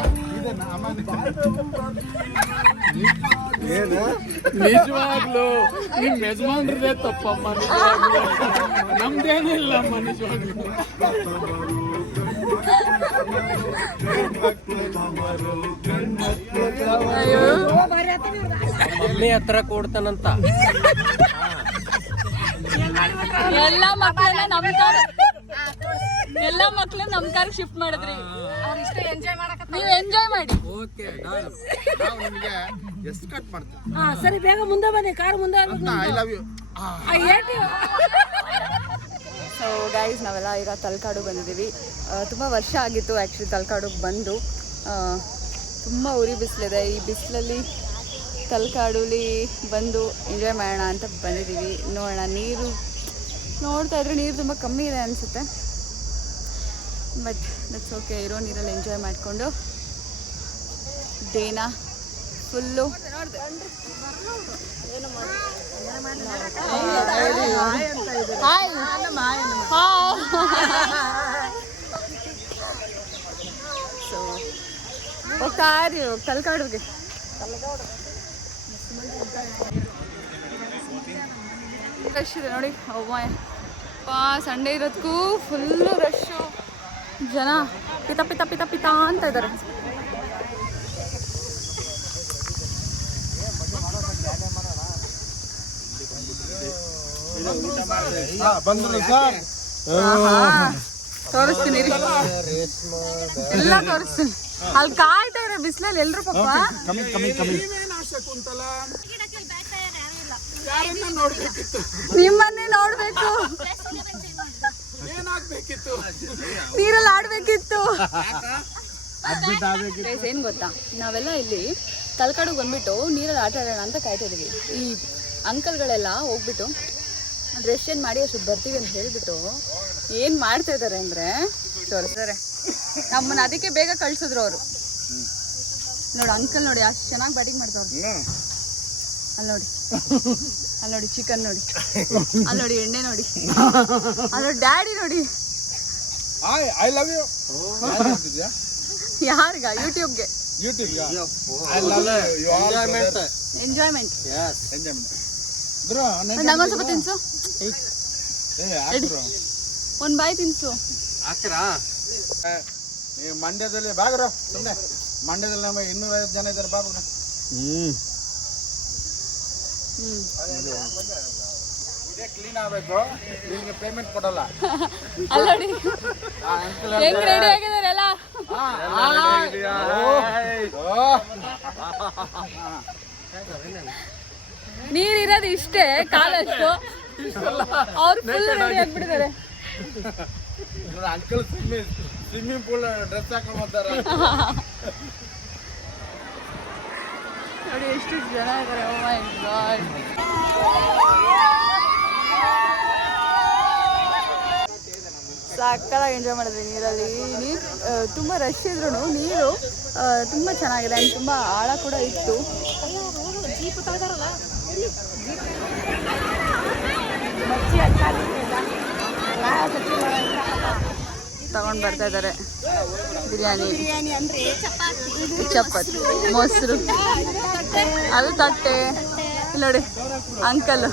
ನಿಜವಾಗ್ಲು ನಿಮ್ ಯಜಮಾನ್ರದೇ ತಪ್ಪಮ್ಮ. ನಮ್ದೇನಿಲ್ಲ ಅಮ್ಮ ನಿಜವಾಗ್ಲು. ಮಮ್ಮಿ ಹತ್ರ ಕೊಡ್ತಾನಂತ. ಎಲ್ಲ ಮಕ್ಳನ್ನ ನಮ್ ಕಾರ್ ಶಿಫ್ಟ್ ಮಾಡಿದ್ರಿ. ನೀವು ಎಂಜಾಯ್ ಮಾಡಿ. ನಿಮಗೆ ಎಷ್ಟು ಕಟ್ ಮಾಡ್ತೀವಿ. ಸರಿ ಬೇಗ ಮುಂದೆ ಬನ್ನಿ. ಕಾರ್ ಮುಂದೆ I love you. So guys ನಾವೆಲ್ಲ ಈಗ ತಲಕಾಡು ಬಂದಿದ್ದೀವಿ. ತುಂಬ ವರ್ಷ ಆಗಿತ್ತು ಆ್ಯಕ್ಚುಲಿ ತಲಕಾಡಿಗೆ ಬಂದು. ತುಂಬ ಉರಿ ಬಿಸಿಲಿದೆ. ಈ ಬಿಸಿಲಲ್ಲಿ ತಲಕಾಡಲ್ಲಿ ಬಂದು ಎಂಜಾಯ್ ಮಾಡೋಣ ಅಂತ ಬಂದಿದ್ದೀವಿ. ನೋಡೋಣ. ನೀರು ನೋಡ್ತಾ ಇದ್ರೆ ನೀರು ತುಂಬ ಕಮ್ಮಿ ಇದೆ ಅನಿಸುತ್ತೆ. But that's okay. ಇರೋ ನೀರಲ್ಲಿ ಎಂಜಾಯ್ ಮಾಡಿಕೊಂಡು ಡೇನ ಫುಲ್ಲು ಸೊ ಹೋಗ್ತಾ ಇದೀವಿ ತಲಕಾಡಿಗೆ. ರಶ್ ಇದೆ ನೋಡಿ. ಪಾ ಸಂಡೇ ಇರೋದಕ್ಕೂ ಫುಲ್ಲು ರಶ್ಶು. ಜನ ಪಿತ ಅಂತ ಇದ್ದಾರೆ. ಬಂದ್ರು ಸರ್. ತೋರಿಸ್ತೀನಿ ರೀ, ಎಲ್ಲ ತೋರಿಸ್ತೀನಿ. ಅಲ್ಲಿ ಕಾಯ್ತಾ ಇರೋ ಬಿಸಿಲಲ್ಲಿ ಎಲ್ರು ಪಾಪ ನಿಮ್ಮನ್ನೇ ನೋಡ್ಬೇಕು, ನೀರಲ್ಲಿ ಆಡ್ಬೇಕಿತ್ತು. ಏನ್ ಗೊತ್ತಾ, ನಾವೆಲ್ಲ ಇಲ್ಲಿ ತಲಕಾಡಿಗೆ ಬಂದ್ಬಿಟ್ಟು ನೀರಲ್ಲಿ ಆಟ ಆಡೋಣ ಅಂತ ಕಾಯ್ತಾ ಇದೀವಿ. ಈ ಅಂಕಲ್ಗಳೆಲ್ಲ ಹೋಗ್ಬಿಟ್ಟು ಡ್ರೆಸ್ ಚೇಂಜ್ ಮಾಡಿ ಅಷ್ಟು ಬರ್ತೀವಿ ಅಂತ ಹೇಳ್ಬಿಟ್ಟು ಏನು ಮಾಡ್ತಾ ಇದ್ದಾರೆ ಅಂದರೆ ತೋರಿಸ್ತಾರೆ ನಮ್ಮನ್ನ. ಅದಕ್ಕೆ ಬೇಗ ಕಳ್ಸಿದ್ರು ಅವರು. ನೋಡಿ ಅಂಕಲ್ ನೋಡಿ ಅಷ್ಟು ಚೆನ್ನಾಗಿ ಬ್ಯಾಟಿಂಗ್ ಮಾಡ್ತಾವ್ರು. ಅಲ್ಲಿ ನೋಡಿ, ಅಲ್ಲಿ ನೋಡಿ ಚಿಕನ್ ನೋಡಿ, ಅಲ್ಲಿ ನೋಡಿ ಎಣ್ಣೆ ನೋಡಿ, ಅಲ್ಲಿ ನೋಡಿ ಡ್ಯಾಡಿ ನೋಡಿ. I love you. ಯಾರಿಗ? ಯೂಟ್ಯೂಬ್ಗೆ. I love you. Enjoyment. Bro ನಂಗೊಂದು ಸ್ವಲ್ಪ ತಿನ್ಸು, ಒಂದು ಬಾಯಿ ತಿನ್ಸು. ನೀವು ಮಂಡ್ಯದಲ್ಲಿ ಬಾಗ್ರು ಸುಮ್ಮನೆ ಮಂಡ್ಯದಲ್ಲಿ ನಮ್ಮ 250 ಜನ ಇದ್ದಾರೆ ಬಾಬು. ಇದೇ ಕ್ಲೀನ್ ಆಗಬೇಕು, ನಿಮಗೆ ಪೇಮೆಂಟ್ ಕೊಡಲ್ಲ. ಅಲ್ಲೋಡಿ ಹೆಂಗ್ ರೆಡಿ ಆಗಿದ್ದಾರೆ ಎಲ್ಲ. ನೀರಿರೋದು ಇಷ್ಟೇ ಕಾಲಷ್ಟು, ಅವ್ರು ಫುಲ್ ರೆಡಿ ಆಗ್ಬಿಟ್ಟಿದ್ದಾರೆ. ಅಂಕಲ್ ಸ್ವಿಮ್ಮಿಂಗ್ ಪೂಲ್ ಡ್ರೆಸ್ ಹಾಕೊಂಡು ಬರ್ತಾರೆ. ನೋಡಿ ಎಷ್ಟು ಜನ ಇದ್ದಾರೆ. ಓ ಮೈ ಗಾಡ್. ಸಕ್ಕತ್ತಾಗಿ ಎಂಜಾಯ್ ಮಾಡಿದ್ವಿ ನೀರಲ್ಲಿ. ನೀರು ತುಂಬ ರಶ್ ಇದ್ರು ನೀರು ತುಂಬ ಚೆನ್ನಾಗಿದೆ ಆ್ಯಂಡ್ ತುಂಬ ಆಳ ಕೂಡ ಇತ್ತು. ತಗೊಂಡು ಬರ್ತಾ ಇದ್ದಾರೆ ಬಿರಿಯಾನಿ, ಚಪಾತಿ, ಮೊಸರು, ಅದು ತಟ್ಟೆ. ಇಲ್ಲಿ ನೋಡಿ ಅಂಕಲ್,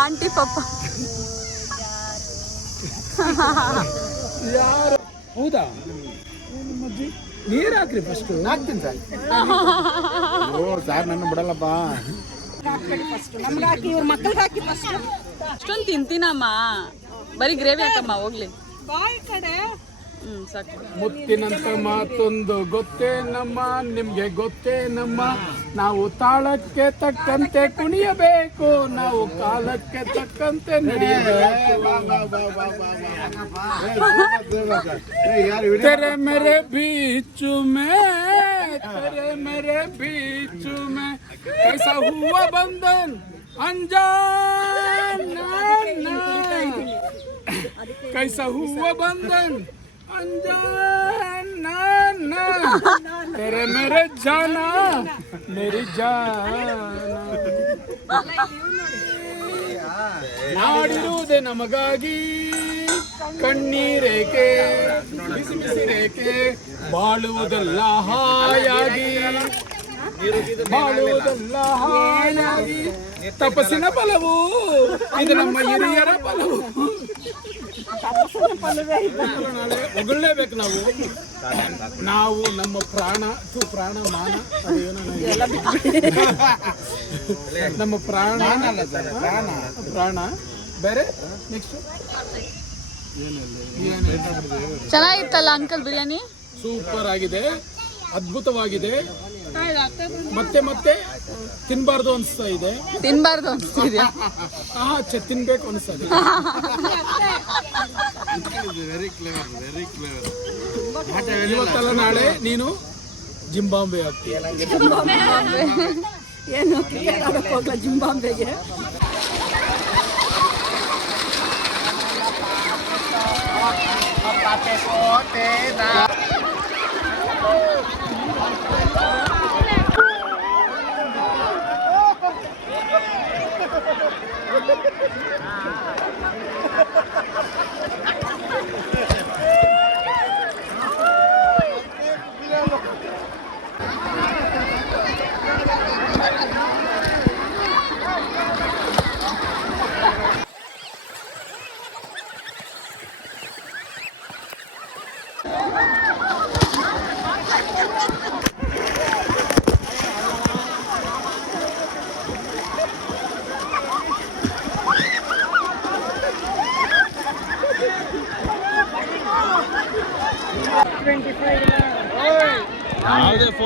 ಆಂಟಿ, ಪಪ್ಪ. ಹೌದಾ? ನೀರು ಹಾಕ್ರಿ ಫಸ್ಟ್. ಹಾಕ್ತೀನಿ ಸರ್. ಓ ಸಾರ್ ನನ್ನ ಬಿಡಲ್ಲಪ್ಪ. ನಮ್ಗೆ ಹಾಕಿ, ಇವ್ರ ಮಕ್ಕಳಿಗೆ ಹಾಕಿ ಫಸ್ಟ್. ಅಷ್ಟೊಂದು ತಿಂತೀನಮ್ಮ, ಬರೀ ಗ್ರೇವಿ ಹಾಕಮ್ಮ ಹೋಗ್ಲಿ. ಬಾಯ್ ಕಡೆ ಸಾಕು. ಮುತ್ತಿನಂತ ಮಾತೊಂದು ಗೊತ್ತೇ ನಮ್ಮ, ನಿಮ್ಗೆ ಗೊತ್ತೇ ನಮ್ಮ. ನಾವು ತಾಳಕ್ಕೆ ತಕ್ಕಂತೆ ಕುಣಿಯಬೇಕು, ನಾವು ಕಾಲಕ್ಕೆ ತಕ್ಕಂತೆ ನಡೆಯಬೇಕು. ತೆರೆ ಮೇರೆ ಬೀಚು ಮೇ, ತೆರೆ ಮೇರೆ ಬೀಚು ಮೇ ಕೈಸಾ ಹುआ बंधन अनजान, कैसा हुआ बंधन अनजान, तेरे मेरे जाना मेरी जाना. ನಾಡಿರುವುದೇ ನಮಗಾಗಿ ಕಣ್ಣೀರೇಕೆ, ಬಿಸಿ ಬಿಸಿ ರೇಕೆ, ಬಾಳುವುದೆಲ್ಲ ಹಾಯಾಗಿ, ಬಾಳುವುದೆಲ್ಲ ಹಾಯಾಗಿ. ತಪಸ್ಸಿನ ಫಲವು ಇದು, ನಮ್ಮ ಹಿರಿಯರ ಫಲವು. ಹೊಗಳಲೇಬೇಕು ನಾವು. ನಾವು ನಮ್ಮ ಪ್ರಾಣ ಮಾನ ನಮ್ಮ ಪ್ರಾಣ ಬೇರೆ. ನೆಕ್ಸ್ಟ್ ಚೆನ್ನಾಗಿತ್ತಲ್ಲ ಅಂಕಲ್ ಬಿರಿಯಾನಿ? ಸೂಪರ್ ಆಗಿದೆ, ಅದ್ಭುತವಾಗಿದೆ. ಮತ್ತೆ ಮತ್ತೆ ತಿನ್ಬಾರ್ದು ಅನಿಸ್ತಾ ಇದೆ. ತಿನ್ಬಾರ್ದು ಅನಿಸ್ತಿದೆ. ತಿನ್ಬೇಕು ಅನಿಸ್ತಾ ಇದೆ. Very clever, very clever. ಇವತ್ತಲ್ಲ ನಾಳೆ ನೀನು ಜಿಂಬಾಬ್ವೆ ಆಗ್ತೀಯ. ಏನು ಕ್ರಿಕೆಟ್ ಆಡಕ್ಕೆ ಹೋಗ್ಲಾ ಜಿಂಬಾಬ್ವೆಗೆ?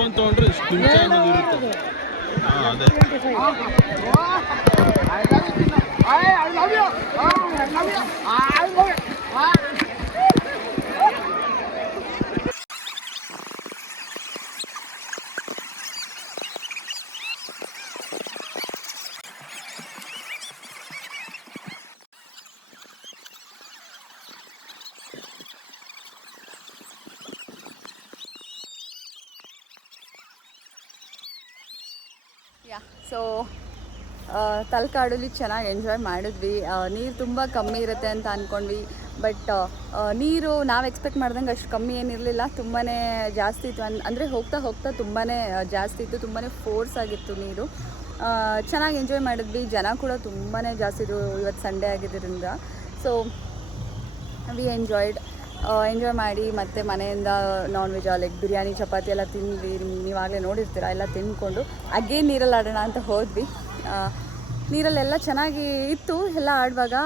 ಒಂದು ತೊಗೊಂಡ್ರೆ ಇಷ್ಟು ನಿಮಿಷ ಅನ್ನೋದು ಇರುತ್ತೆ. ಅದೇ ಸೊ ತಲಕಾಡಲ್ಲಿ ಚೆನ್ನಾಗಿ ಎಂಜಾಯ್ ಮಾಡಿದ್ವಿ. ನೀರು ತುಂಬ ಕಮ್ಮಿ ಇರುತ್ತೆ ಅಂತ ಅಂದ್ಕೊಂಡ್ವಿ, ಬಟ್ ನೀರು ನಾವು ಎಕ್ಸ್ಪೆಕ್ಟ್ ಮಾಡ್ದಂಗೆ ಅಷ್ಟು ಕಮ್ಮಿ ಏನಿರಲಿಲ್ಲ, ತುಂಬಾ ಜಾಸ್ತಿ ಇತ್ತು. ಅಂದರೆ ಹೋಗ್ತಾ ಹೋಗ್ತಾ ತುಂಬಾ ಜಾಸ್ತಿ ಇತ್ತು, ತುಂಬಾ ಫೋರ್ಸ್ ಆಗಿತ್ತು ನೀರು. ಚೆನ್ನಾಗಿ ಎಂಜಾಯ್ ಮಾಡಿದ್ವಿ. ಜನ ಕೂಡ ತುಂಬಾ ಜಾಸ್ತಿ ಇತ್ತು, ಇವತ್ತು ಸಂಡೇ ಆಗಿದ್ದರಿಂದ. So we enjoyed. ಎಂಜಾಯ್ ಮಾಡಿ ಮತ್ತು ಮನೆಯಿಂದ non veg like biryani chapati ಎಲ್ಲ ತಿಂದ್ವಿ. ನೀವಾಗಲೇ ನೋಡಿರ್ತೀರ, ಎಲ್ಲ ತಿಂದ್ಕೊಂಡು ಅಗೇನ್ ನೀರಲ್ಲಿ ಆಡೋಣ ಅಂತ ಹೋದ್ವಿ. ನೀರಲ್ಲೆಲ್ಲ ಚೆನ್ನಾಗಿ ಇತ್ತು ಎಲ್ಲ ಆಡುವಾಗ,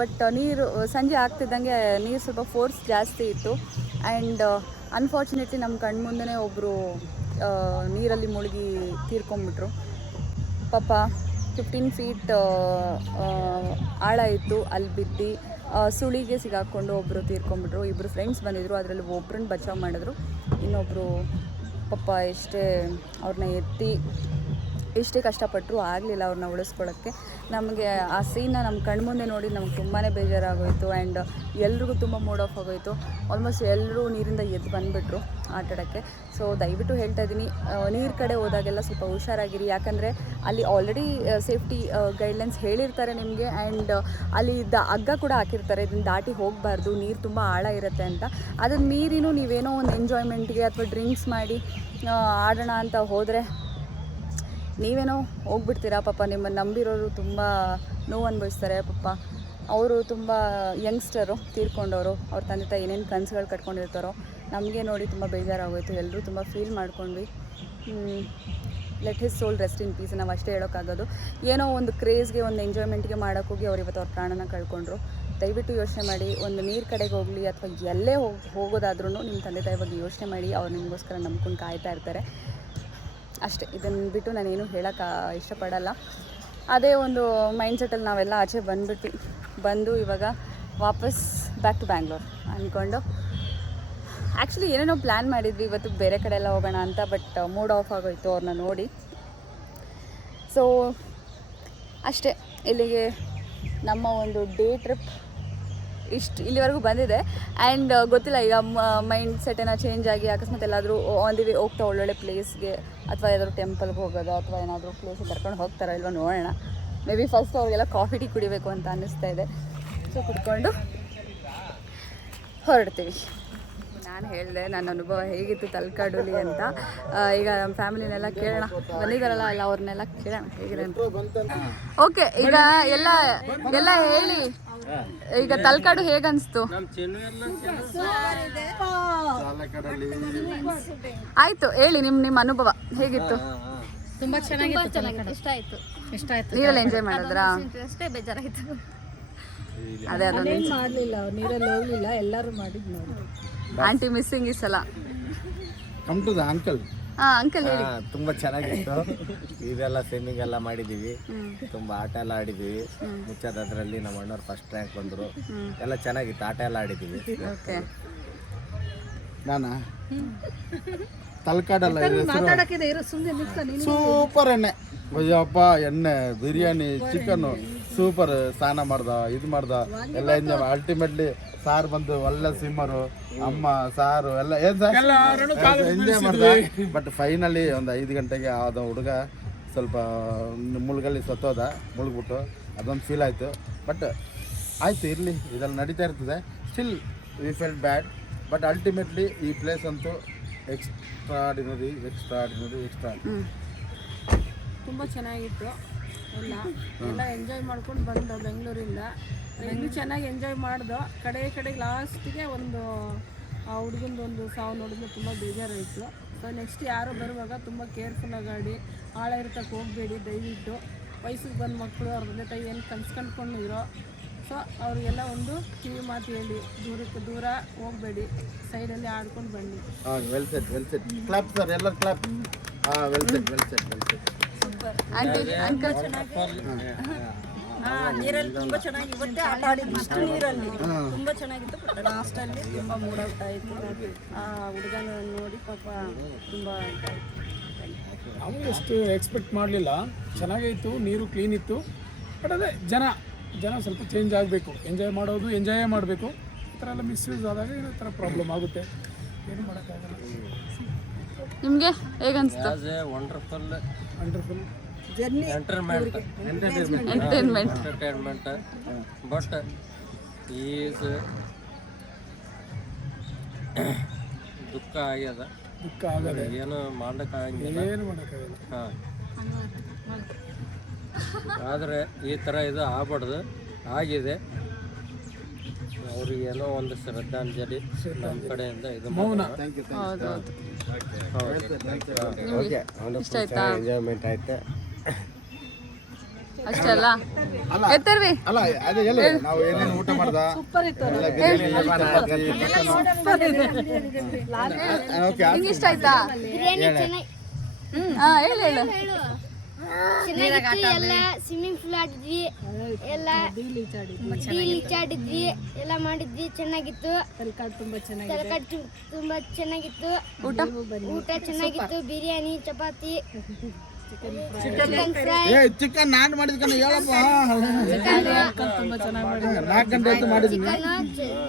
ಬಟ್ ನೀರು ಸಂಜೆ ಆಗ್ತಿದ್ದಂಗೆ ನೀರು ಸ್ವಲ್ಪ ಫೋರ್ಸ್ ಜಾಸ್ತಿ ಇತ್ತು. ಆ್ಯಂಡ್ ಅನ್ಫಾರ್ಚುನೇಟ್ಲಿ ನಮ್ಮ ಕಣ್ಮುಂದೆ ಒಬ್ಬರು ನೀರಲ್ಲಿ ಮುಳುಗಿ ತೀರ್ಕೊಂಡ್ಬಿಟ್ರು. ಪಾಪ 15 ಫೀಟ್ ಆಳ ಇತ್ತು, ಅಲ್ಲಿ ಬಿದ್ದು ಸುಳಿಗೆ ಸಿಗಾಕೊಂಡು ಒಬ್ಬರು ತೀರ್ಕೊಂಡ್ಬಿಟ್ರು. ಇಬ್ಬರು ಫ್ರೆಂಡ್ಸ್ ಬಂದಿದ್ದರು, ಅದರಲ್ಲಿ ಒಬ್ರನ್ನ ಬಚಾವ್ ಮಾಡಿದ್ರು. ಇನ್ನೊಬ್ಬರು ಪಾಪ ಅವ್ರನ್ನ ಎಷ್ಟೇ ಕಷ್ಟಪಟ್ಟರು ಆಗಲಿಲ್ಲ ಅವ್ರನ್ನ ಉಳಿಸ್ಕೊಳ್ಳೋಕ್ಕೆ. ನಮಗೆ ಆ ಸೀನ್ನ ನಮ್ಮ ಕಣ್ಮುಂದೆ ನೋಡಿ ನಮ್ಗೆ ತುಂಬಾ ಬೇಜಾರಾಗೋಯಿತು. ಆ್ಯಂಡ್ ಎಲ್ರಿಗೂ ತುಂಬ ಮೂಡ್ ಆಫ್ ಆಗೋಯಿತು. ಆಲ್ಮೋಸ್ಟ್ ಎಲ್ಲರೂ ನೀರಿಂದ ಎದ್ದು ಬಂದುಬಿಟ್ರು ಆಟಾಡೋಕ್ಕೆ. ಸೊ ದಯವಿಟ್ಟು ಹೇಳ್ತಾ ಇದ್ದೀನಿ, ನೀರು ಕಡೆ ಹೋದಾಗೆಲ್ಲ ಸ್ವಲ್ಪ ಹುಷಾರಾಗಿರಿ. ಯಾಕಂದರೆ ಅಲ್ಲಿ ಆಲ್ರೆಡಿ ಸೇಫ್ಟಿ ಗೈಡ್ಲೈನ್ಸ್ ಹೇಳಿರ್ತಾರೆ ನಿಮಗೆ. ಆ್ಯಂಡ್ ಅಲ್ಲಿ ಹಗ್ಗ ಕೂಡ ಹಾಕಿರ್ತಾರೆ, ಇದನ್ನು ದಾಟಿ ಹೋಗಬಾರ್ದು, ನೀರು ತುಂಬ ಆಳ ಇರುತ್ತೆ ಅಂತ. ಅದನ್ನು ಮೀರಿನೂ ನೀವೇನೋ ಒಂದು ಎಂಜಾಯ್ಮೆಂಟ್ಗೆ ಅಥವಾ ಡ್ರಿಂಕ್ಸ್ ಮಾಡಿ ಆಡೋಣ ಅಂತ ಹೋದರೆ ನೀವೇನೋ ಹೋಗ್ಬಿಡ್ತೀರಾ. ಪಾಪ ನಿಮ್ಮನ್ನು ನಂಬಿರೋರು ತುಂಬ ನೋವು ಅನುಭವಿಸ್ತಾರೆ. ಪಾಪ ಅವರು ತುಂಬ ಯಂಗ್ಸ್ಟರು ತೀರ್ಕೊಂಡವರು, ಅವ್ರ ತಂದೆ ತಾಯಿ ಏನೇನು ಕನಸುಗಳು ಕಟ್ಕೊಂಡಿರ್ತಾರೋ. ನಮಗೆ ನೋಡಿ ತುಂಬ ಬೇಜಾರಾಗೋಯಿತು, ಎಲ್ಲರೂ ತುಂಬ ಫೀಲ್ ಮಾಡ್ಕೊಂಡ್ವಿ. Let his soul rest in peace, ನಾವು ಅಷ್ಟೇ ಹೇಳೋಕ್ಕಾಗೋದು. ಏನೋ ಒಂದು ಕ್ರೇಜ್ಗೆ, ಒಂದು ಎಂಜಾಯ್ಮೆಂಟ್ಗೆ ಮಾಡೋಕ್ಕೋಗಿ ಅವ್ರು ಇವತ್ತು ಅವ್ರ ಪ್ರಾಣನ ಕಳ್ಕೊಂಡ್ರು. ದಯವಿಟ್ಟು ಯೋಚನೆ ಮಾಡಿ, ಒಂದು ನೀರು ಕಡೆಗೆ ಹೋಗಲಿ ಅಥವಾ ಎಲ್ಲೇ ಹೋಗೋದಾದ್ರೂ ನಿಮ್ಮ ತಂದೆ ತಾಯಿ ಬಗ್ಗೆ ಯೋಚನೆ ಮಾಡಿ. ಅವ್ರು ನಿಮಗೋಸ್ಕರ ನಂಬ್ಕೊಂಡು ಕಾಯ್ತಾ ಇರ್ತಾರೆ ಅಷ್ಟೇ. ಇದನ್ನು ಬಿಟ್ಟು ನಾನೇನು ಹೇಳೋಕ್ಕೆ ಇಷ್ಟಪಡಲ್ಲ. ಅದೇ ಒಂದು ಮೈಂಡ್ಸೆಟ್ಟಲ್ಲಿ ನಾವೆಲ್ಲ ಆಚೆ ಬಂದು ಇವಾಗ ವಾಪಸ್ ಬ್ಯಾಕ್ ಟು ಬ್ಯಾಂಗ್ಳೂರ್ ಅಂದ್ಕೊಂಡು. ಆ್ಯಕ್ಚುಲಿ ಏನೇನೋ ಪ್ಲ್ಯಾನ್ ಮಾಡಿದ್ವಿ ಇವತ್ತು ಬೇರೆ ಕಡೆ ಎಲ್ಲ ಹೋಗೋಣ ಅಂತ, ಬಟ್ ಮೂಡ್ ಆಫ್ ಆಗೋಯಿತು ಅವ್ರನ್ನ ನೋಡಿ. ಸೊ ಅಷ್ಟೇ, ಇಲ್ಲಿಗೆ ನಮ್ಮ ಒಂದು ಡೇ ಟ್ರಿಪ್ ಇಲ್ಲಿವರೆಗೂ ಬಂದಿದೆ. ಆ್ಯಂಡ್ ಗೊತ್ತಿಲ್ಲ, ಈಗ ಮೈಂಡ್ ಸೆಟ್ ಏನೋ ಚೇಂಜ್ ಆಗಿ ಅಕಸ್ಮಾತ್ ಎಲ್ಲಾದರೂ ಆನ್ ದಿ ವೇ ಹೋಗ್ತಾ ಒಳ್ಳೊಳ್ಳೆ ಪ್ಲೇಸ್ಗೆ ಅಥವಾ ಏನಾದರೂ ಟೆಂಪಲ್ಗೆ ಹೋಗೋದು ಅಥವಾ ಏನಾದರೂ ಪ್ಲೇಸಿಗೆ ಕರ್ಕೊಂಡು ಹೋಗ್ತಾರೋ ಇಲ್ವೋ ನೋಡೋಣ. ಮೇ ಬಿ ಫಸ್ಟ್ ಅವ್ರಿಗೆಲ್ಲ ಕಾಫಿ ಟೀ ಕುಡಿಬೇಕು ಅಂತ ಅನ್ನಿಸ್ತಾ ಇದೆ. ಸೊ ಕುಡ್ಕೊಂಡು ಹೊರಡ್ತೀವಿ. ನಾನು ಹೇಳಿದೆ ನನ್ನ ಅನುಭವ ಹೇಗಿತ್ತು ತಲಕಾಡಲ್ಲಿ ಅಂತ. ಈಗ ನಮ್ಮ ಫ್ಯಾಮಿಲಿನೆಲ್ಲ ಕೇಳೋಣ, ಬಂದಿದ್ದಾರಲ್ಲ ಎಲ್ಲ ಅವ್ರನ್ನೆಲ್ಲ ಕೇಳೋಣ ಹೇಗಿದೆ ಅಂತ. ಓಕೆ, ಈಗ ಎಲ್ಲ ಹೇಳಿ, ಈಗ ತಲಕಾಡು ಹೇಗನ್ನಿಸ್ತು? ಆಯ್ತು ಹೇಳಿ, ನಿಮ್ಮ ಅನುಭವ ಹೇಗಿತ್ತು? ತುಂಬಾ ಚೆನ್ನಾಗಿತ್ತು, ಇಷ್ಟ ಆಯ್ತು. ನೀರಲ್ಲಿ ಎಂಜಾಯ್ ಮಾಡಿದ್ರಾ? ಅಷ್ಟೇ ಬೇಜಾರಾಯ್ತು. ಅದೇ ಅದೊಂದು ಮಾಡ್ಲಿಲ್ಲ, ನೀರಲ್ಲಿ ಹೋಗ್ಲಿಲ್ಲ, ಎಲ್ಲರೂ ಮಾಡಿದ್ ನೋಡಿ. ಆಂಟಿ ಮಿಸ್ಸಿಂಗ್ ಈ ಸಲ. Come to the uncle. Uncle ಹೇಳಿ. ತುಂಬಾ ಚೆನ್ನಾಗಿತ್ತು. ಇದೆಲ್ಲ ಸ್ವಿಮ್ಮಿಂಗ್ ಎಲ್ಲ ಮಾಡಿದೀವಿ, ತುಂಬಾ ಆಟ ಎಲ್ಲ ಆಡಿದೀವಿ. ಮುಚ್ಚದದ್ರಲ್ಲಿ ನಮ್ಮ ಅಣ್ಣವ್ರು ಫಸ್ಟ್ ರ್ಯಾಂಕ್ ಬಂದ್ರು. ಎಲ್ಲ ಚೆನ್ನಾಗಿತ್ತು, ಆಟ ಎಲ್ಲ ಆಡಿದೀವಿ. ಓಕೆ, ನಾನಾ ತಲಕಾಡಲ್ಲ ಮಾತಾಡಕ್ಕಿದೆ, ಇರೋ ಸುಮ್ಮನೆ ನಿಂತ್ಕೊ ನೀನು. ಸೂಪರ್ ಎಣ್ಣೆ, ಅಯ್ಯಪ್ಪ ಎಣ್ಣೆ, ಬಿರಿಯಾನಿ, ಚಿಕನ್ನು ಸೂಪರ್. ಸ್ನಾನ ಮಾಡ್ದ, ಇದು ಮಾಡ್ದ, ಎಲ್ಲ ಎಂಜಾಯ್. ಅಲ್ಟಿಮೇಟ್ಲಿ ಸಾರ್ ಬಂದು ಒಳ್ಳೆ ಸ್ವಿಮ್ಮರು, ಅಮ್ಮ ಸಾರು ಎಲ್ಲ ಏನು ಸರ್ ಎಂಜಾಯ್ ಮಾಡ್ದ. ಬಟ್ ಫೈನಲಿ ಒಂದು 5 ಗಂಟೆಗೆ ಆದ ಹುಡುಗ ಸ್ವಲ್ಪ ಮುಳುಗಲ್ಲಿ ಮುಳುಗ್ಬಿಟ್ಟು ಅದೊಂದು ಫೀಲ್ ಆಯಿತು. ಬಟ್ ಆಯಿತು, ಇರಲಿ, ಇದೆಲ್ಲ ನಡೀತಾ ಇರ್ತದೆ. Still we felt bad. But ultimately ಈ ಪ್ಲೇಸ್ ಅಂತೂ ಎಕ್ಸ್ಟ್ರಾಡಿನರಿ. ತುಂಬ ಚೆನ್ನಾಗಿತ್ತು. ಎಲ್ಲ ಎಂಜಾಯ್ ಮಾಡ್ಕೊಂಡು ಬಂದು ಬೆಂಗಳೂರಿಂದ ಇನ್ನೂ ಚೆನ್ನಾಗಿ ಎಂಜಾಯ್ ಮಾಡ್ದೋ. ಕಡೆಗೆ ಲಾಸ್ಟಿಗೆ ಒಂದು ಆ ಹುಡುಗಂದೊಂದು ಸಾವು ನೋಡಿದ್ರೆ ತುಂಬ ಬೇಜಾರಾಯಿತು. ಸೊ ನೆಕ್ಸ್ಟ್ ಯಾರು ಬರುವಾಗ ತುಂಬ ಕೇರ್ಫುಲ್ಲಾಗಿ ಗಾಡಿ ಆಳ ಇರ್ತಕ್ಕೆ ಹೋಗಬೇಡಿ ದಯವಿಟ್ಟು. ವಯಸ್ಸಿಗೆ ಬಂದ ಮಕ್ಕಳು ಅವ್ರ ತಂದೆ ತಾಯಿ ಏನು ಕನ್ಸ್ಕೊಂಡ್ಕೊಂಡಿರೋ ಸೊ ಅವ್ರಿಗೆಲ್ಲ ಒಂದು ಕಿವಿ ಮಾತು ಹೇಳಿ, ದೂರ ಹೋಗಬೇಡಿ, ಸೈಡಲ್ಲಿ ಆಡ್ಕೊಂಡು ಬನ್ನಿ. ವೆಲ್ ಸೆಟ್ ಕ್ಲಾಪ್ ಸರ್, ಎಲ್ಲರೂ clap. Well set. Aunty uncle ನೀರಲ್ಲಿ ತುಂಬಾ ಚೆನ್ನಾಗಿ ಇವತ್ತೇ ಆಟ ಆಡಿದ್ವಿ ಇಷ್ಟು ನೀರಲ್ಲಿ ತುಂಬಾ ಚೆನ್ನಾಗಿತ್ತು. ಬಟ್ ಲಾಸ್ಟ್ ಅಲ್ಲಿ ತುಂಬಾ ಮೂಡ್ ಔಟ್ ಆಯ್ತು. ಆ ಹುಡುಗನ ನೋಡಿ ಪಾಪ ತುಂಬಾ ಇದಾಯ್ತು. ನಾವು ಎಷ್ಟು ಎಕ್ಸ್ಪೆಕ್ಟ್ ಮಾಡಲಿಲ್ಲ. ಚೆನ್ನಾಗೇ ಇತ್ತು, ನೀರು ಕ್ಲೀನ್ ಇತ್ತು. ಬಟ್ ಅದೇ ಜನ ಸ್ವಲ್ಪ ಚೇಂಜ್ ಆಗಬೇಕು. ಎಂಜಾಯೇ ಮಾಡಬೇಕು. ಈ ಥರ ಎಲ್ಲ ಮಿಸ್ಯೂಸ್ ಆದಾಗ ಈ ಥರ ಪ್ರಾಬ್ಲಮ್ ಆಗುತ್ತೆ. ಏನು ಮಾಡೋಕ್ಕಾಗಲ್ಲ. ನಿಮಗೆ ಹೇಗನ್ನಿಸ್ತು? Wonderful journey entertainment but is ದುಃಖ ಆಗದೆ ಏನು ಮಾಡೋಕ್ಕಾಗಂಗಿಲ್ಲ. ಹಾಂ, ಆದರೆ ಈ ಥರ ಇದು ಆಗ್ಬಾರ್ದು, ಆಗಿದೆ. ಅವ್ರಿಗೆ ಏನೋ ಒಂದು ಶ್ರದ್ಧಾಂಜಲಿ ನಮ್ಮ ಕಡೆಯಿಂದ ಇದು ಹೌದೌದು. ಓಕೆ, ಇಷ್ಟ ಆಯ್ತಾ? ಎಂಜಾಯ್ಮೆಂಟ್ ಆಯ್ತು. ಅಷ್ಟೇ ಅಲ್ಲ ಎತ್ತರ್ವಿ ಅಲ್ಲ ಅದೇ ಎಲ್ಲಿ ನಾವು ಏನೇನು ಊಟ ಮಾಡ್ದ ಸೂಪರ್ ಇತ್ತು. ಎಲ್ಲ ಬಿರಿಯಾನಿ, ಚಪಾತಿ, ಓಕೆ. ನಿಂಗೆ ಇಷ್ಟ ಆಯ್ತಾ? ಬಿರಿಯಾನಿ ಚೆನ್ನಾಗಿ ಹೇಳು ಚೆನ್ನಾಗಿತ್ತು. ಎಲ್ಲ ಸ್ವಿಮ್ಮಿಂಗ್ ಪೂಲ್ ಆಡಿದ್ವಿ, ಎಲ್ಲ ಈಚಾಡಿದ್ವಿ, ಎಲ್ಲ ಮಾಡಿದ್ವಿ. ಚೆನ್ನಾಗಿತ್ತು. ತಲಕಾಡು ತುಂಬಾ ಚೆನ್ನಾಗಿತ್ತು. ಊಟ ಚೆನ್ನಾಗಿತ್ತು. Biryani, chapati, chicken fry, chicken ನಾನು ಮಾಡಿದ್ಕನ್ನ ಹೇಳಪ್ಪ. ತುಂಬಾ ಚೆನ್ನಾಗಿ ಮಾಡಿ. 4 ಗಂಟೆ ಆಯ್ತು ಮಾಡಿದ್ದೀನಿ.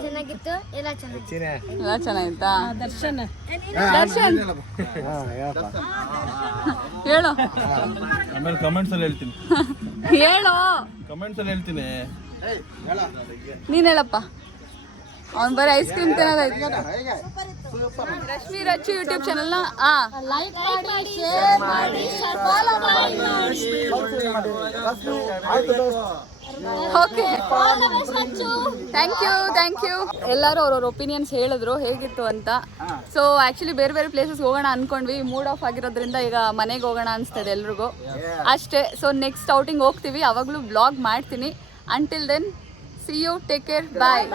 ಚೆನ್ನಾಗಿತ್ತು. ಎಲ್ಲ ಚೆನ್ನಾಗಿತ್ತು. ಎಲ್ಲ ಚೆನ್ನಾಗಿತ್ತಾ? ದರ್ಶನ್ ಹೇಳು ಆಮೇಲೆ ಕಮೆಂಟ್ಸ್ ಅಲ್ಲಿ ಹೇಳ್ತೀನಿ. ಹೇಳು ಕಮೆಂಟ್ಸ್ ಅಲ್ಲಿ ಹೇಳ್ತೀನಿ. ನೀನ್ ಹೇಳಪ್ಪ. ಅವ್ನು ಬರೀ ಐಸ್ ಕ್ರೀಮ್ ತಿನ್ನೋದಾಯ್ತು. ರಶ್ಮಿ ರಚ್ಚು ಯೂಟ್ಯೂಬ್ ಚಾನಲ್ನ ಲೈಕ್ ಮಾಡಿ, ಶೇರ್ ಮಾಡಿ, ಫಾಲೋ ಮಾಡಿ. Okay, thank you. ಎಲ್ಲರೂ ಅವ್ರವ್ರ ಒಪಿನಿಯನ್ಸ್ ಹೇಳಿದ್ರು ಹೇಗಿತ್ತು ಅಂತ. ಸೊ ಆ್ಯಕ್ಚುಲಿ ಬೇರೆ ಪ್ಲೇಸಸ್ ಹೋಗೋಣ ಅಂದ್ಕೊಂಡ್ವಿ. ಮೂಡ್ ಆಫ್ ಆಗಿರೋದ್ರಿಂದ ಈಗ ಮನೆಗೆ ಹೋಗೋಣ ಅನಿಸ್ತದೆ ಎಲ್ರಿಗೂ ಅಷ್ಟೇ. ಸೊ ನೆಕ್ಸ್ಟ್ ಔಟಿಂಗ್ ಹೋಗ್ತೀವಿ, ಅವಾಗಲೂ ಬ್ಲಾಗ್ ಮಾಡ್ತೀನಿ. Until then, see you, take care, bye.